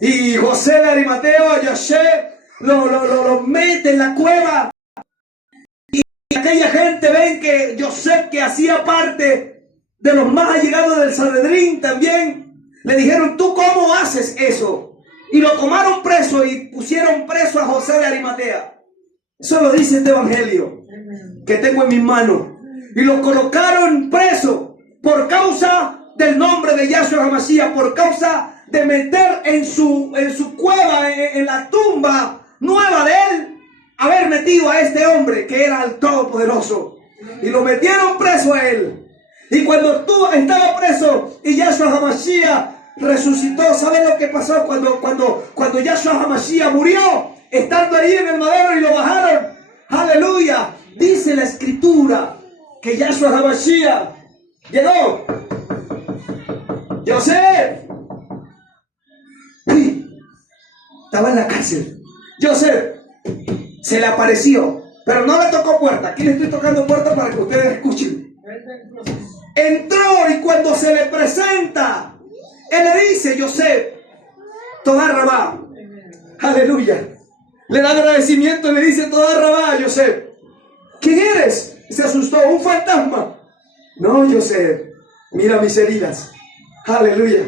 y José de Arimateo, Yahshua, lo mete en la cueva. Aquella gente ven que José, que hacía parte de los más allegados del Sanedrín, también le dijeron: ¿tú cómo haces eso? Y lo tomaron preso y pusieron preso a José de Arimatea. Eso lo dice este evangelio que tengo en mis manos. Y lo colocaron preso por causa del nombre de Yahshua HaMashiach, por causa de meter en su cueva, en la tumba nueva de él, haber metido a este hombre que era el Todopoderoso. Y lo metieron preso a él. Y cuando estaba preso y Yahshua HaMashiach resucitó. ¿Saben lo que pasó cuando Yahshua HaMashiach murió? Estando ahí en el madero y lo bajaron. Aleluya. Dice la escritura que Yahshua HaMashiach llegó. Joseph. Sí, estaba en la cárcel. Joseph se le apareció, pero no le tocó puerta. Aquí le estoy tocando puerta para que ustedes escuchen. Entró y cuando se le presenta, él le dice: Joseph, toda Rabá. Aleluya. Le da agradecimiento y le dice: toda Rabá, Joseph. ¿Quién eres? Se asustó. ¿Un fantasma? No, Joseph, mira mis heridas. Aleluya.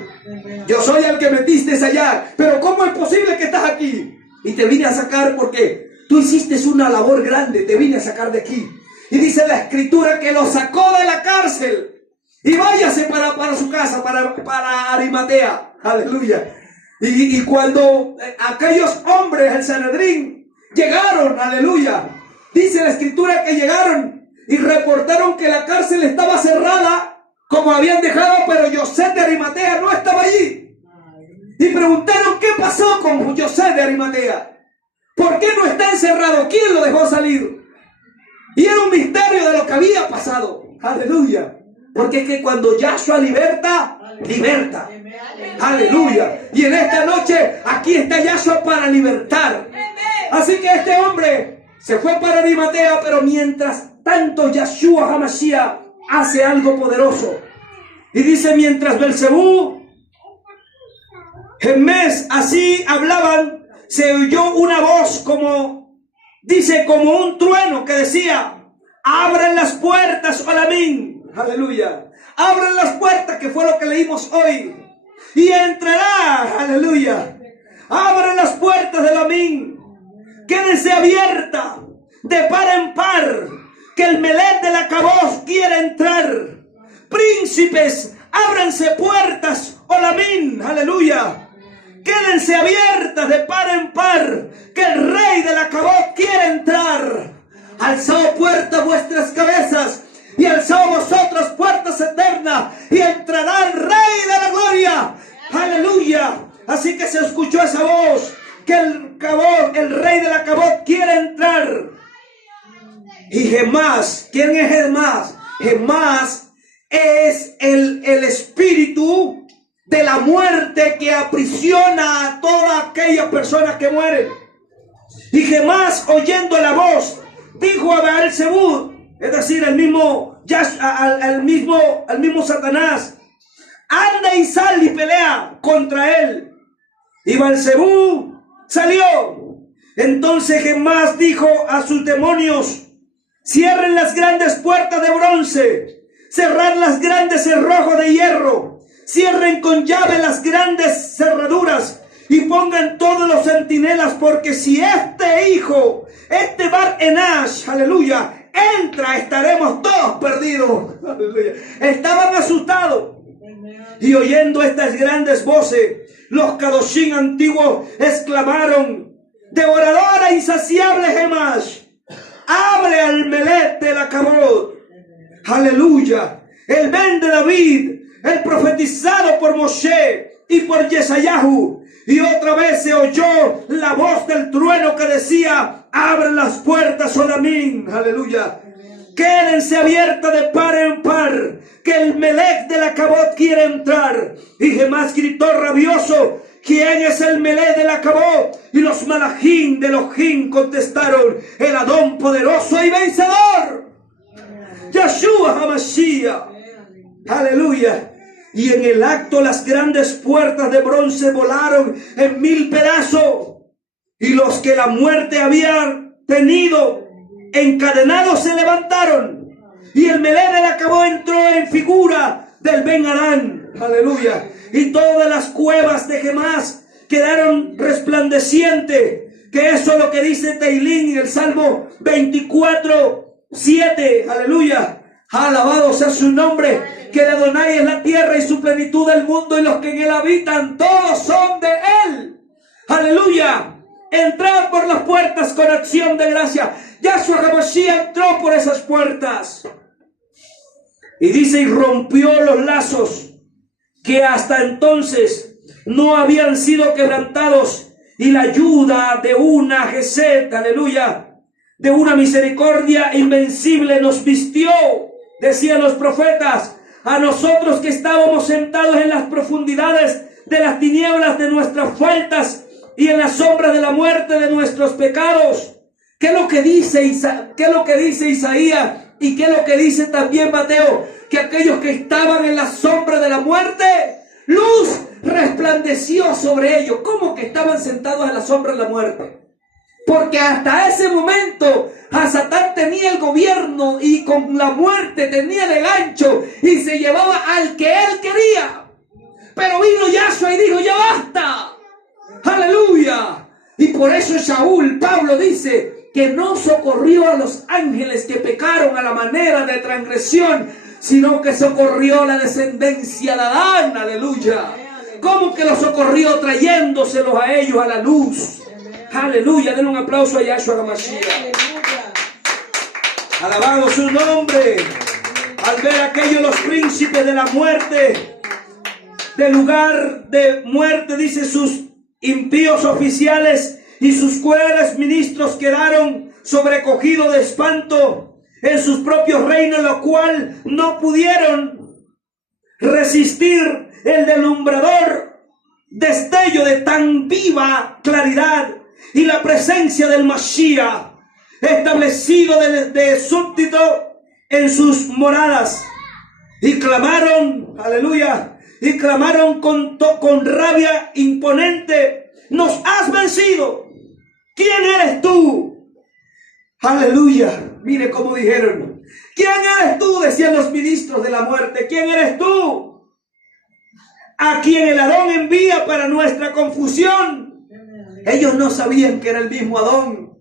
Yo soy el que metiste allá. Pero ¿cómo es posible que estás aquí? Y te vine a sacar porque tú hiciste una labor grande. Te vine a sacar de aquí. Y dice la escritura que lo sacó de la cárcel. Y váyase para su casa, para Arimatea. Aleluya. Y cuando aquellos hombres, el Sanedrín, llegaron, aleluya, dice la escritura que llegaron y reportaron que la cárcel estaba cerrada como habían dejado, pero José de Arimatea no estaba allí. Y preguntaron qué pasó con José de Arimatea. ¿Por qué no está encerrado? ¿Quién lo dejó salir? Y era un misterio de lo que había pasado. Aleluya. Porque es que cuando Yahshua liberta, liberta. Aleluya. Y en esta noche aquí está Yahshua para libertar. Así que este hombre se fue para Arimatea, pero mientras tanto Yahshua HaMashiach hace algo poderoso. Y dice: mientras Belcebú, Hermes, así hablaban, se oyó una voz como un trueno que decía: abran las puertas, Olamín. Aleluya. Abran las puertas, que fue lo que leímos hoy. Y entrará, aleluya. Abran las puertas de Olamín. Quédense abiertas de par en par, que el Melech de la Caboz quiere entrar. Príncipes, ábranse puertas, Olamín, aleluya. Quédense abiertas de par en par, que el Rey de la Caboz quiere entrar. Alzad puertas vuestras cabezas, y alzad vosotras puertas eternas, y entrará el Rey de la Gloria. Aleluya. Así que se escuchó esa voz, que el Rey de la Caboz quiere entrar. Y Gemás, ¿quién es Gemás? Gemás es el espíritu de la muerte que aprisiona a todas aquellas personas que mueren. Y Gemás, oyendo la voz, dijo a Beelzebú, es decir, al mismo Satanás: anda y sal y pelea contra él. Y Beelzebú salió. Entonces Gemás dijo a sus demonios: cierren las grandes puertas de bronce, cerrad las grandes cerrojos de hierro, cierren con llave las grandes cerraduras y pongan todos los centinelas, porque si este Bar Enash, aleluya, entra, estaremos todos perdidos. Aleluya. Estaban asustados. Y oyendo estas grandes voces, los Kadoshim antiguos exclamaron: devoradora insaciable Gemás, abre al Melech de la Caboz. Aleluya. El Ben de David, el profetizado por Moshe y por Yesayahu. Y otra vez se oyó la voz del trueno que decía: abran las puertas, Olamín. Aleluya. Quédense abiertas de par en par, que el Melech de la Caboz quiere entrar. Y Gemás gritó rabioso: ¿quién es el Melech de la Caboz? Y los Malachim de Elohim contestaron: el Adón poderoso y vencedor, Yahshua HaMashiach. Aleluya. Y en el acto las grandes puertas de bronce volaron en 1000 pedazos, y los que la muerte había tenido encadenados se levantaron, y el Melech de la Caboz entró en figura del Ben Adán. Aleluya. Y todas las cuevas de Gemás quedaron resplandecientes, que eso es lo que dice Teilín en el Salmo 24:7. Aleluya. Alabado sea su nombre, que de Adonai es la tierra y su plenitud del mundo, y los que en él habitan, todos son de él. Aleluya. Entrad por las puertas con acción de gracia. Yahshua HaMashiach entró por esas puertas. Y dice: y rompió los lazos que hasta entonces no habían sido quebrantados, y la ayuda de una gesed, aleluya, de una misericordia invencible nos vistió, decían los profetas, a nosotros que estábamos sentados en las profundidades de las tinieblas de nuestras faltas y en la sombra de la muerte de nuestros pecados. ¿Qué es lo que dice Isaías? ¿Y qué es lo que dice también Mateo? Que aquellos que estaban en la sombra de la muerte, luz resplandeció sobre ellos. ¿Cómo que estaban sentados en la sombra de la muerte? Porque hasta ese momento a Satán tenía el gobierno y con la muerte tenía el gancho y se llevaba al que él quería. Pero vino Yahshua y dijo: ya basta. Aleluya. Y por eso Pablo dice que no socorrió a los ángeles que pecaron a la manera de transgresión, sino que socorrió la descendencia de Adán. Aleluya. ¿Cómo que los socorrió? Trayéndoselos a ellos a la luz. Aleluya. Den un aplauso a Yahshua HaMashiach. Alabado su nombre. Al ver aquellos los príncipes de la muerte, del lugar de muerte, dice, sus impíos oficiales y sus crueles ministros quedaron sobrecogidos de espanto en sus propios reinos, lo cual no pudieron resistir el deslumbrador destello de tan viva claridad y la presencia del Mashiach establecido de súbdito en sus moradas, y clamaron, aleluya, y clamaron con rabia imponente: nos has vencido. ¿Quién eres tú? Aleluya. Mire cómo dijeron: ¿quién eres tú? Decían los ministros de la muerte. ¿Quién eres tú? A quien el Adón envía para nuestra confusión. Ellos no sabían que era el mismo Adón,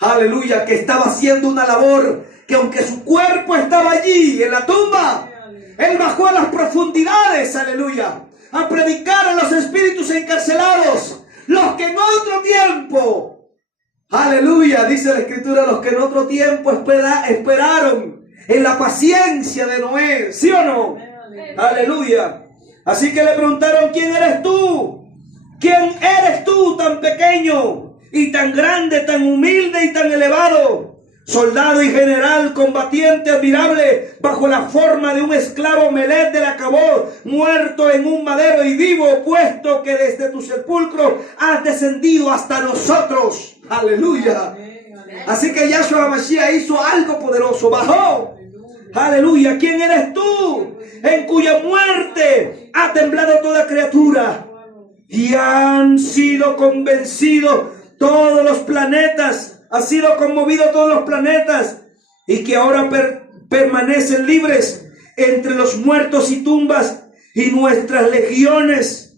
aleluya, que estaba haciendo una labor, que aunque su cuerpo estaba allí en la tumba, él bajó a las profundidades, aleluya, a predicar a los espíritus encarcelados, los que en otro tiempo, aleluya, dice la Escritura, los que en otro tiempo esperaron en la paciencia de Noé, ¿sí o no? Aleluya. Así que le preguntaron: ¿quién eres tú? ¿Quién eres tú, tan pequeño y tan grande, tan humilde y tan elevado? Soldado y general, combatiente admirable, bajo la forma de un esclavo Melech del Acabó, muerto en un madero y vivo, puesto que desde tu sepulcro has descendido hasta nosotros. Aleluya. Así que Yahshua HaMashiach hizo algo poderoso, bajó. Aleluya. ¿Quién eres tú, en cuya muerte ha temblado toda criatura? Y han sido convencidos todos los planetas, ha sido conmovido todos los planetas, y que ahora permanecen libres entre los muertos y tumbas y nuestras legiones.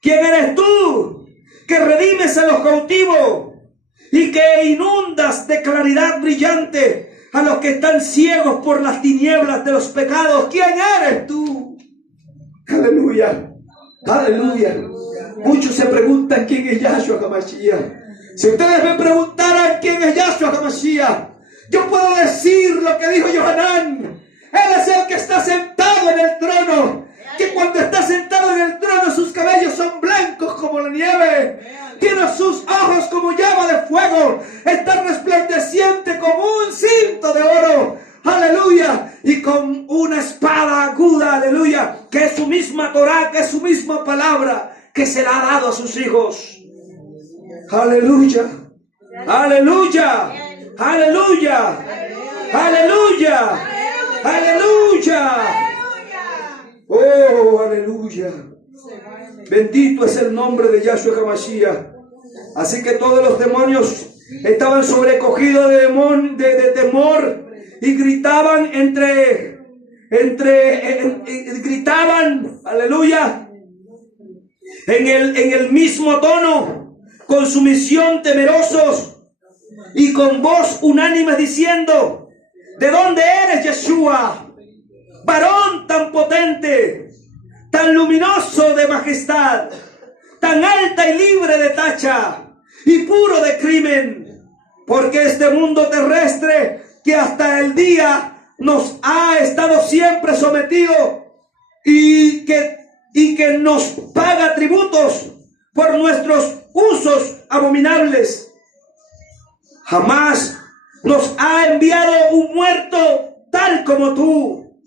¿Quién eres tú, que redimes a los cautivos y que inundas de claridad brillante a los que están ciegos por las tinieblas de los pecados? ¿Quién eres tú? Aleluya, aleluya. Muchos se preguntan: ¿quién es Yahshua HaMashiach? Si ustedes me preguntaran quién es Yahshua HaMashiach, yo puedo decir lo que dijo Yohanan: Él es el que está sentado en el trono, que cuando está sentado en el trono sus cabellos son blancos como la nieve, tiene sus ojos como llama de fuego, está resplandeciente como un cinto de oro, aleluya, y con una espada aguda, aleluya, que es su misma Torah, que es su misma palabra, que se la ha dado a sus hijos. Aleluya, aleluya, aleluya, aleluya, aleluya. Oh, aleluya. Bendito es el nombre de Yahshua HaMashiach. Así que todos los demonios estaban sobrecogidos de temor y gritaban gritaban, aleluya, en el mismo tono, con sumisión, temerosos y con voz unánime, diciendo: ¿de dónde eres, Yeshua, varón tan potente, tan luminoso de majestad, tan alta y libre de tacha y puro de crimen? Porque este mundo terrestre, que hasta el día nos ha estado siempre sometido y que y que nos paga tributos por nuestros usos abominables. Jamás nos ha enviado un muerto tal como tú.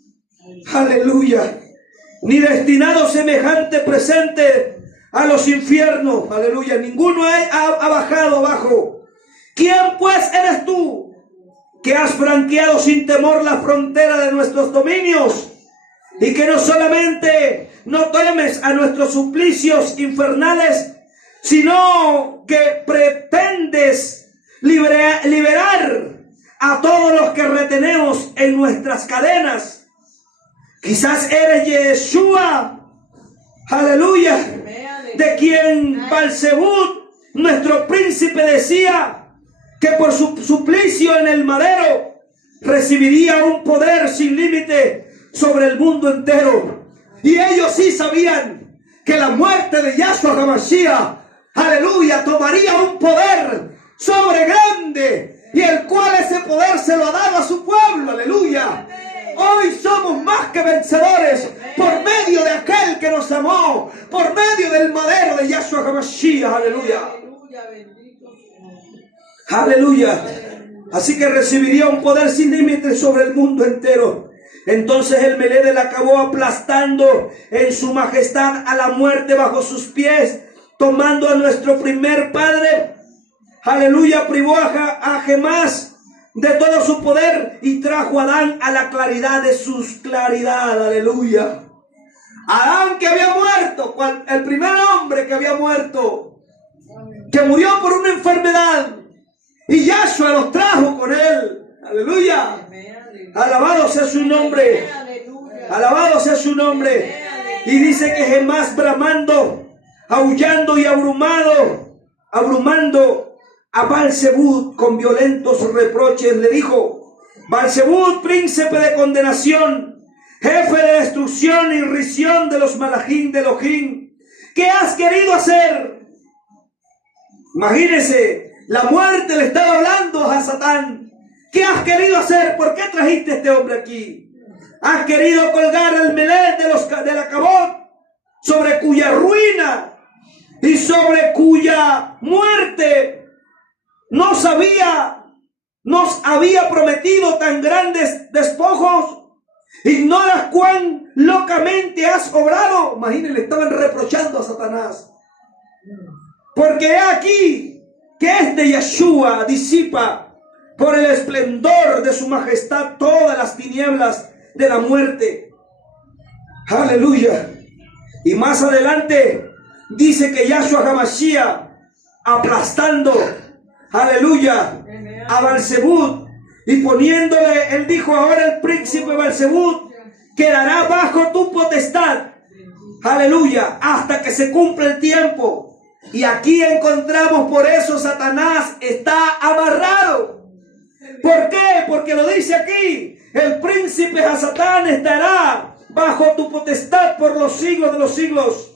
Aleluya. Ni destinado semejante presente a los infiernos. Aleluya. Ninguno ha bajado abajo. ¿Quién pues eres tú que has franqueado sin temor la frontera de nuestros dominios? Y que no solamente no temes a nuestros suplicios infernales, sino que pretendes liberar a todos los que retenemos en nuestras cadenas. Quizás eres Yeshua, aleluya, de quien Balzebub, nuestro príncipe, decía que por su suplicio en el madero recibiría un poder sin límite sobre el mundo entero. Y ellos sí sabían que la muerte de Yahshua HaMashiach, aleluya, tomaría un poder sobre grande, y el cual ese poder se lo ha dado a su pueblo, aleluya. Hoy somos más que vencedores por medio de aquel que nos amó, por medio del madero de Yahshua HaMashiach, aleluya. Aleluya. Así que recibiría un poder sin límites sobre el mundo entero. Entonces el Meledel acabó aplastando en su majestad a la muerte bajo sus pies, tomando a nuestro primer padre, aleluya, privó a Gemás de todo su poder y trajo a Adán a la claridad de sus claridad, aleluya. Adán, que había muerto, el primer hombre que había muerto, que murió por una enfermedad, y Yahshua los trajo con él, aleluya. Alabado sea su nombre, alabado sea su nombre. Y dice que Gemás, bramando, aullando y abrumando a Balzebub con violentos reproches, le dijo: Balzebub, príncipe de condenación, jefe de destrucción y risión de los malajín de Elohim, ¿qué has querido hacer? Imagínense, la muerte le estaba hablando a Satán. ¿Qué has querido hacer? ¿Por qué trajiste a este hombre aquí? ¿Has querido colgar al Meled de la Cabot, sobre cuya ruina y sobre cuya muerte nos había prometido tan grandes despojos? ¿Ignoras cuán locamente has obrado? Imagínense, le estaban reprochando a Satanás. Porque he aquí que este Yahshua disipa por el esplendor de su majestad todas las tinieblas de la muerte. Aleluya. Y más adelante dice que Yahshua HaMashiach, aplastando, aleluya, a Balzebub y poniéndole, él dijo: ahora el príncipe Balzebub quedará bajo tu potestad, aleluya, hasta que se cumpla el tiempo. Y aquí encontramos, por eso Satanás está amarrado. ¿Por qué? Porque lo dice aquí: el príncipe Hasatán estará bajo tu potestad por los siglos de los siglos,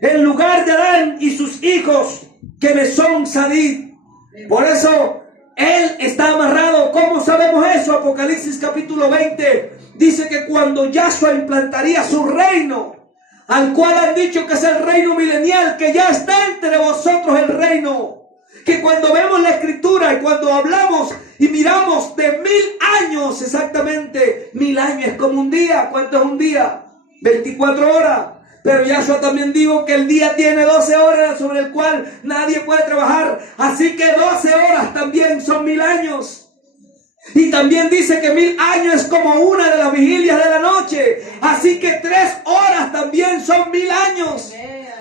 en lugar de Adán y sus hijos, que me son Sadid. Por eso él está amarrado. ¿Cómo sabemos eso? Apocalipsis capítulo 20 dice que cuando Yahshua implantaría su reino, al cual han dicho que es el reino milenial, que ya está entre vosotros el reino, que cuando vemos la escritura y cuando hablamos y miramos de 1000 años, exactamente 1000 años es como un día. ¿Cuánto es un día? 24 horas. Pero Yahshua también dijo que el día tiene 12 horas sobre el cual nadie puede trabajar. Así que 12 horas también son 1000 años. Y también dice que 1000 años es como una de las vigilias de la noche. Así que 3 horas también son 1000 años.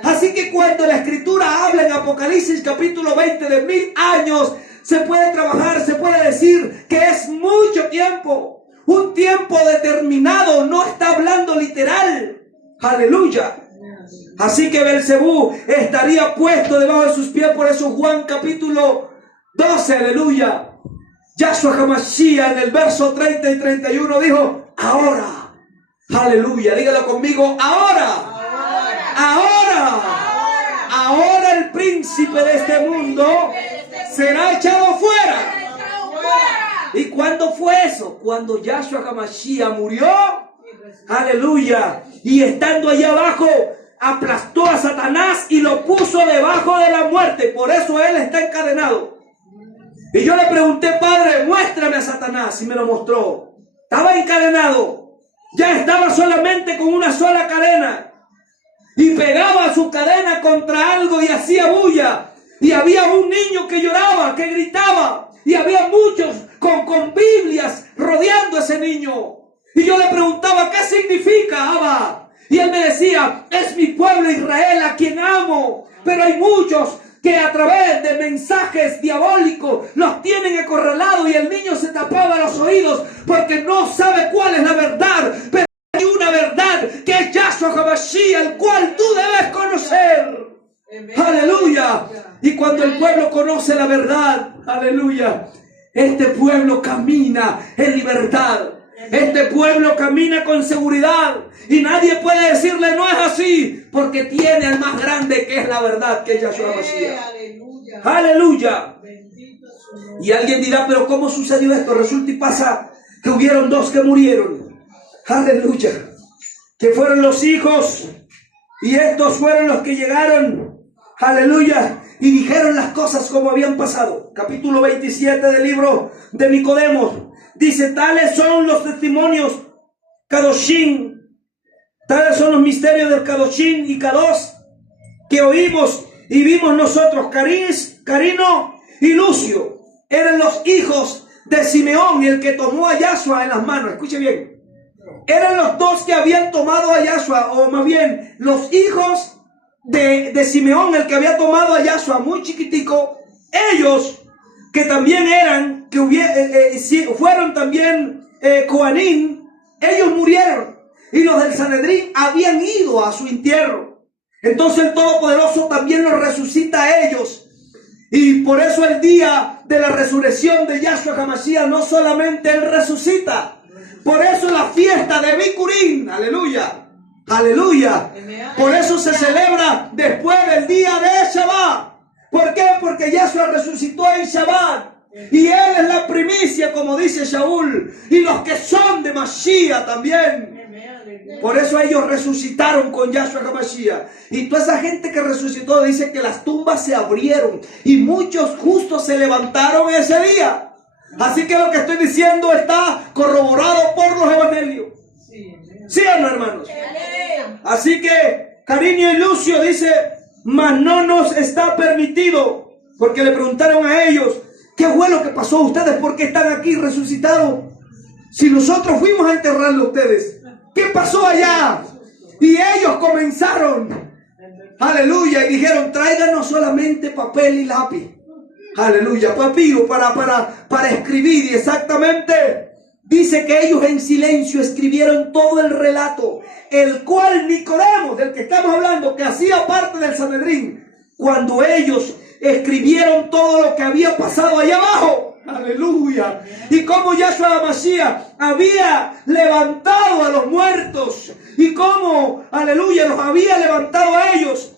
Así que cuando la escritura habla en Apocalipsis capítulo 20 de 1000 años, se puede trabajar, se puede decir que es mucho tiempo. Un tiempo determinado, no está hablando literal. Aleluya. Así que Belzebú estaría puesto debajo de sus pies. Por eso Juan capítulo 12, aleluya, Yahshua HaMashiach en el verso 30 y 31 dijo: ahora, aleluya, dígalo conmigo, ahora el príncipe de este mundo será echado fuera. ¿Y cuándo fue eso? Cuando Yahshua HaMashiach murió Aleluya. Y estando allá abajo, aplastó a Satanás y lo puso debajo de la muerte. Por eso él está encadenado. Y yo le pregunté, Padre, muéstrame a Satanás. Y me lo mostró. Estaba encadenado. Ya estaba solamente con una sola cadena. Y pegaba su cadena contra algo y hacía bulla. Y había un niño que lloraba, que gritaba. Y había muchos con Biblias rodeando a ese niño. Y yo le preguntaba, ¿qué significa, Abba? Y él me decía, es mi pueblo Israel a quien amo. Pero hay muchos que a través de mensajes diabólicos los tienen acorralados y el niño se tapaba los oídos porque no sabe cuál es la verdad. Pero hay una verdad que es Yahshua HaMashiach, el cual tú debes conocer. Aleluya. Y cuando el pueblo conoce la verdad, aleluya, este pueblo camina en libertad. Este pueblo camina con seguridad y nadie puede decirle no es así, porque tiene al más grande que es la verdad, que es Yahshua HaMashiach. Aleluya. Y alguien dirá, pero ¿cómo sucedió esto? Resulta y pasa que hubieron dos que murieron. Aleluya. Que fueron los hijos y estos fueron los que llegaron. Aleluya. Y dijeron las cosas como habían pasado. Capítulo 27 del libro de Nicodemo. Dice, tales son los testimonios Kadoshim, tales son los misterios del Kadoshim y Kadosh que oímos y vimos nosotros. Carino y Lucio eran los hijos de Simeón, el que tomó a Yahshua en las manos. Escuche bien. Eran los dos que habían tomado a Yahshua, o más bien, los hijos de Simeón, el que había tomado a Yahshua muy chiquitico. Ellos que también eran, fueron también Coanín, ellos murieron. Y los del Sanedrín habían ido a su entierro. Entonces el Todopoderoso también los resucita a ellos. Y por eso el día de la resurrección de Yahshua HaMashiach no solamente él resucita. Por eso la fiesta de Bikurim, aleluya, aleluya. Por eso se celebra después del día de Shabbat. ¿Por qué? Porque Yahshua resucitó en Shabbat. Y él es la primicia, como dice Shaul. Y los que son de Mashiach también. Por eso ellos resucitaron con Yahshua HaMashiach. Y toda esa gente que resucitó dice que las tumbas se abrieron. Y muchos justos se levantaron ese día. Así que lo que estoy diciendo está corroborado por los evangelios. ¿Sí o no, hermanos? Así que Carino y Lucio dice, mas no nos está permitido, porque le preguntaron a ellos, ¿qué fue lo que pasó a ustedes? ¿Por qué están aquí resucitados? Si nosotros fuimos a enterrarlo a ustedes, ¿qué pasó allá? Y ellos comenzaron, aleluya, y dijeron, tráiganos solamente papel y lápiz, aleluya, papiro para escribir. Y exactamente dice que ellos en silencio escribieron todo el relato, el cual Nicodemo, del que estamos hablando, que hacía parte del Sanedrín, cuando ellos escribieron todo lo que había pasado allá abajo, aleluya, y cómo Yahshua HaMashiach había levantado a los muertos, y cómo, aleluya, los había levantado a ellos,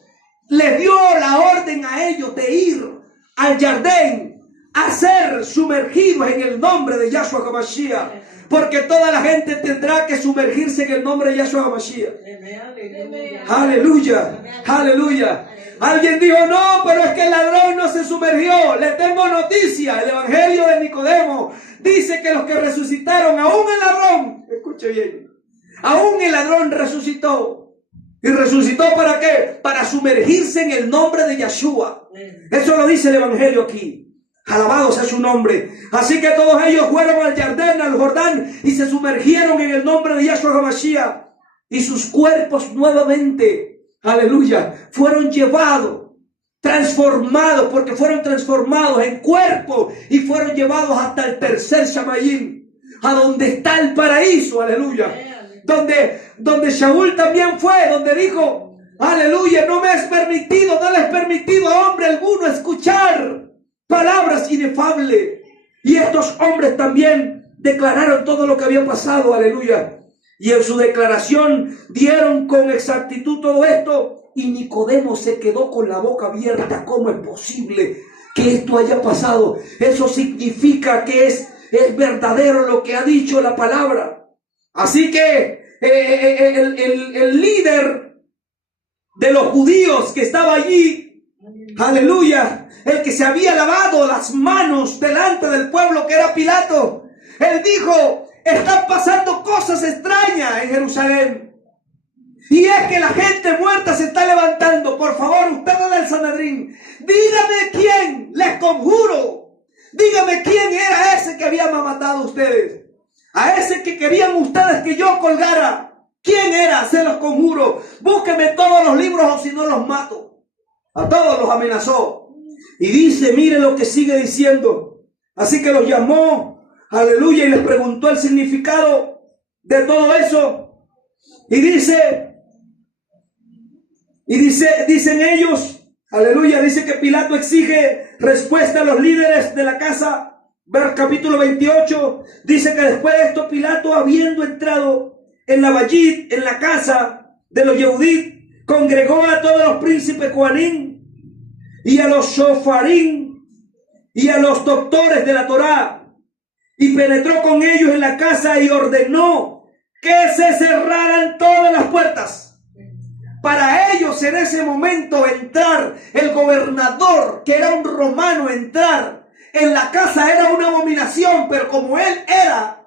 les dio la orden a ellos de ir al Jardín a ser sumergidos en el nombre de Yahshua HaMashiach, porque toda la gente tendrá que sumergirse en el nombre de Yahshua HaMashiach. Aleluya, aleluya. Alguien dijo, no, pero es que el ladrón no se sumergió. Le tengo noticia, el evangelio de Nicodemo dice que los que resucitaron, aún el ladrón, escuche bien, aún el ladrón resucitó. ¿Y resucitó para qué? Para sumergirse en el nombre de Yahshua. Eso lo dice el evangelio aquí. Alabado sea su nombre. Así que todos ellos fueron al Jardín, al Jordán, y se sumergieron en el nombre de Yahshua HaMashiach. Y sus cuerpos nuevamente, aleluya, fueron llevados, transformados, porque fueron transformados en cuerpo y fueron llevados hasta el tercer Shamayim, a donde está el paraíso, aleluya. Donde Shaul también fue, donde dijo, aleluya, no me es permitido, no les es permitido a hombre alguno escuchar palabras inefables. Y estos hombres también declararon todo lo que había pasado, aleluya. Y en su declaración dieron con exactitud todo esto. Y Nicodemo se quedó con la boca abierta. ¿Cómo es posible que esto haya pasado? Eso significa que es verdadero lo que ha dicho la palabra. Así que el líder de los judíos que estaba allí, aleluya, el que se había lavado las manos delante del pueblo, que era Pilato, él dijo: están pasando cosas extrañas en Jerusalén. Y es que la gente muerta se está levantando. Por favor, ustedes del Sanedrín, dígame quién, les conjuro, dígame quién era ese que había matado a ustedes, a ese que querían ustedes que yo colgara. ¿Quién era? Se los conjuro. Búsquenme todos los libros o si no los mato. A todos los amenazó. Y dice, mire lo que sigue diciendo. Así que los llamó, aleluya, y les preguntó el significado de todo eso. Y dicen ellos, aleluya, dice que Pilato exige respuesta a los líderes de la casa. Ver capítulo 28, dice que después de esto Pilato, habiendo entrado en la Bayit, en la casa de los Yehudit, congregó a todos los príncipes Coanín y a los Shofarín y a los doctores de la Torá, y penetró con ellos en la casa y ordenó que se cerraran todas las puertas. Para ellos en ese momento entrar, el gobernador, que era un romano, entrar en la casa era una abominación, pero como él era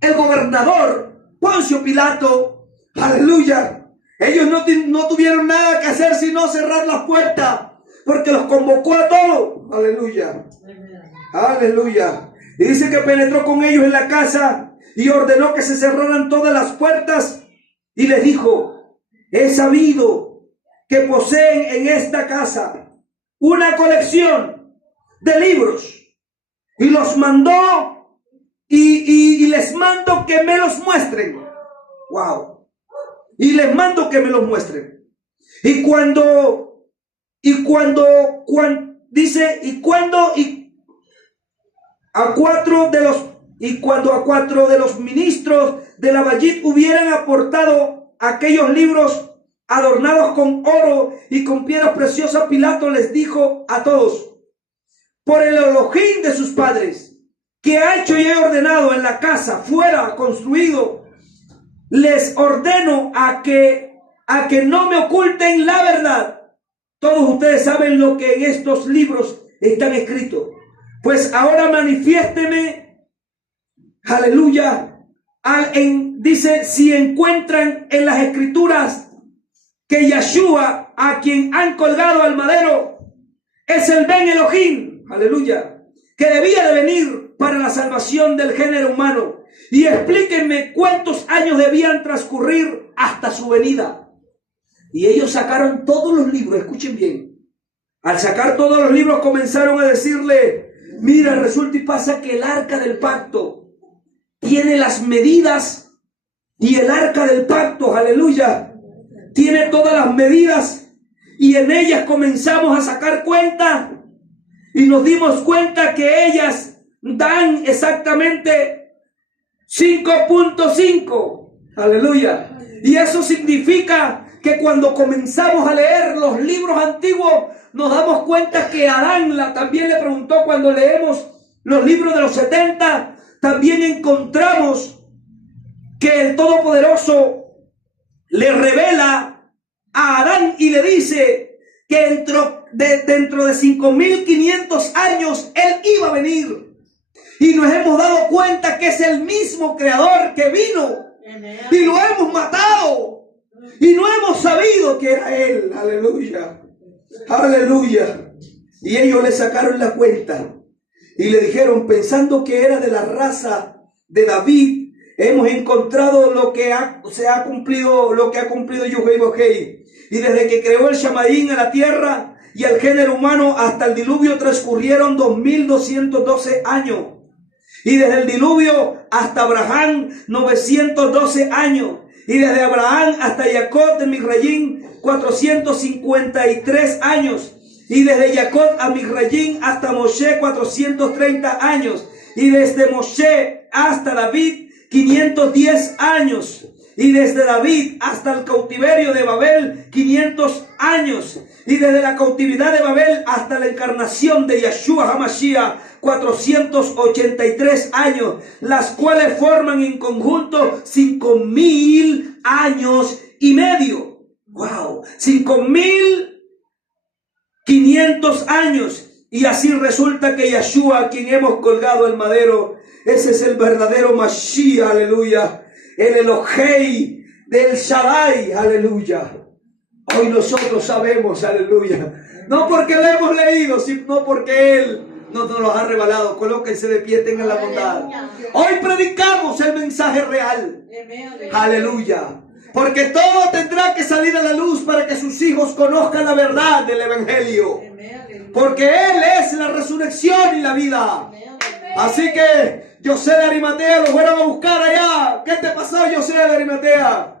el gobernador, Poncio Pilato, aleluya, ellos no tuvieron nada que hacer sino cerrar las puertas, porque los convocó a todos, aleluya, aleluya. Y dice que penetró con ellos en la casa y ordenó que se cerraran todas las puertas y les dijo: he sabido que poseen en esta casa una colección de libros y los mandó y les mando que me los muestren. Wow. Y les mando que me los muestren. Cuando a cuatro de los ministros de la Bayit hubieran aportado aquellos libros adornados con oro y con piedras preciosas, Pilato les dijo a todos: por el Elohim de sus padres, que ha hecho y he ordenado en la casa fuera construido, les ordeno a que no me oculten la verdad. Todos ustedes saben lo que en estos libros están escritos. Pues ahora manifiésteme, aleluya, dice, si encuentran en las escrituras que Yeshua, a quien han colgado al madero, es el Ben Elohim, aleluya, que debía de venir para la salvación del género humano. Y explíquenme cuántos años debían transcurrir hasta su venida. Y ellos sacaron todos los libros, escuchen bien. Al sacar todos los libros comenzaron a decirle: mira, resulta y pasa que el arca del pacto tiene las medidas, y el arca del pacto, aleluya, tiene todas las medidas, y en ellas comenzamos a sacar cuenta y nos dimos cuenta que ellas dan exactamente 5.5, aleluya. Y eso significa que cuando comenzamos a leer los libros antiguos, nos damos cuenta que Adán también le preguntó. Cuando leemos los libros de los 70, también encontramos que el Todopoderoso le revela a Adán y le dice que dentro de 5.500 años él iba a venir. Y nos hemos dado cuenta que es el mismo creador que vino. Y lo hemos matado. Y no hemos sabido que era él. Aleluya. Aleluya. Y ellos le sacaron la cuenta. Y le dijeron, pensando que era de la raza de David, hemos encontrado lo que ha cumplido Yuhei Bohei. Y desde que creó el Shamaín a la tierra y al género humano hasta el diluvio transcurrieron 2212 años. Y desde el diluvio hasta Abraham 912 años. Y desde Abraham hasta Jacob de Misrayim 453 años. Y desde Jacob a Misrayim hasta Moshe 430 años. Y desde Moshe hasta David 510 años. Y desde David hasta el cautiverio de Babel, 500 años. Y desde la cautividad de Babel hasta la encarnación de Yeshua HaMashiach, 483 años, las cuales forman en conjunto 5.000 años y medio. ¡Wow! 5.500 años. Y así resulta que Yeshua, a quien hemos colgado al madero, ese es el verdadero Mashiach, aleluya. El Elohei del Shaddai, aleluya. Hoy nosotros sabemos, aleluya. No porque lo hemos leído, sino porque Él nos lo ha revelado. Colóquense de pie, tengan la bondad. Hoy predicamos el mensaje real. Aleluya. Porque todo tendrá que salir a la luz para que sus hijos conozcan la verdad del Evangelio. Porque Él es la resurrección y la vida. Así que José de Arimatea lo fueron a buscar allá. ¿Qué te pasó, José de Arimatea?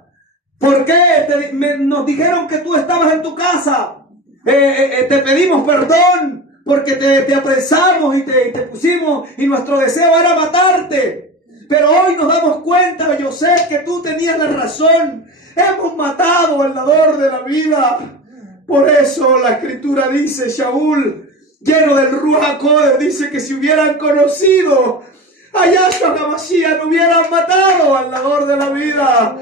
¿Por qué? Nos dijeron que tú estabas en tu casa. Te pedimos perdón porque te apresamos y te pusimos y nuestro deseo era matarte. Pero hoy nos damos cuenta, José, que tú tenías la razón. Hemos matado al dador de la vida. Por eso la escritura dice, Shaul, lleno del Ruach HaKodesh, dice que si hubieran conocido a Yahshua HaMashiach no hubieran matado al dador de la vida.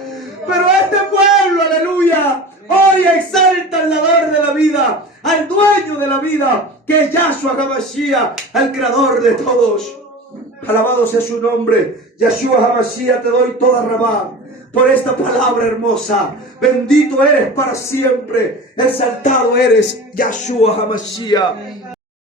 Pero este pueblo, aleluya, hoy exalta al dador de la vida, al dueño de la vida, que es Yahshua HaMashiach, al creador de todos. Alabado sea su nombre. Yahshua HaMashiach, te doy toda rabá por esta palabra hermosa. Bendito eres para siempre. Exaltado eres, Yahshua HaMashiach.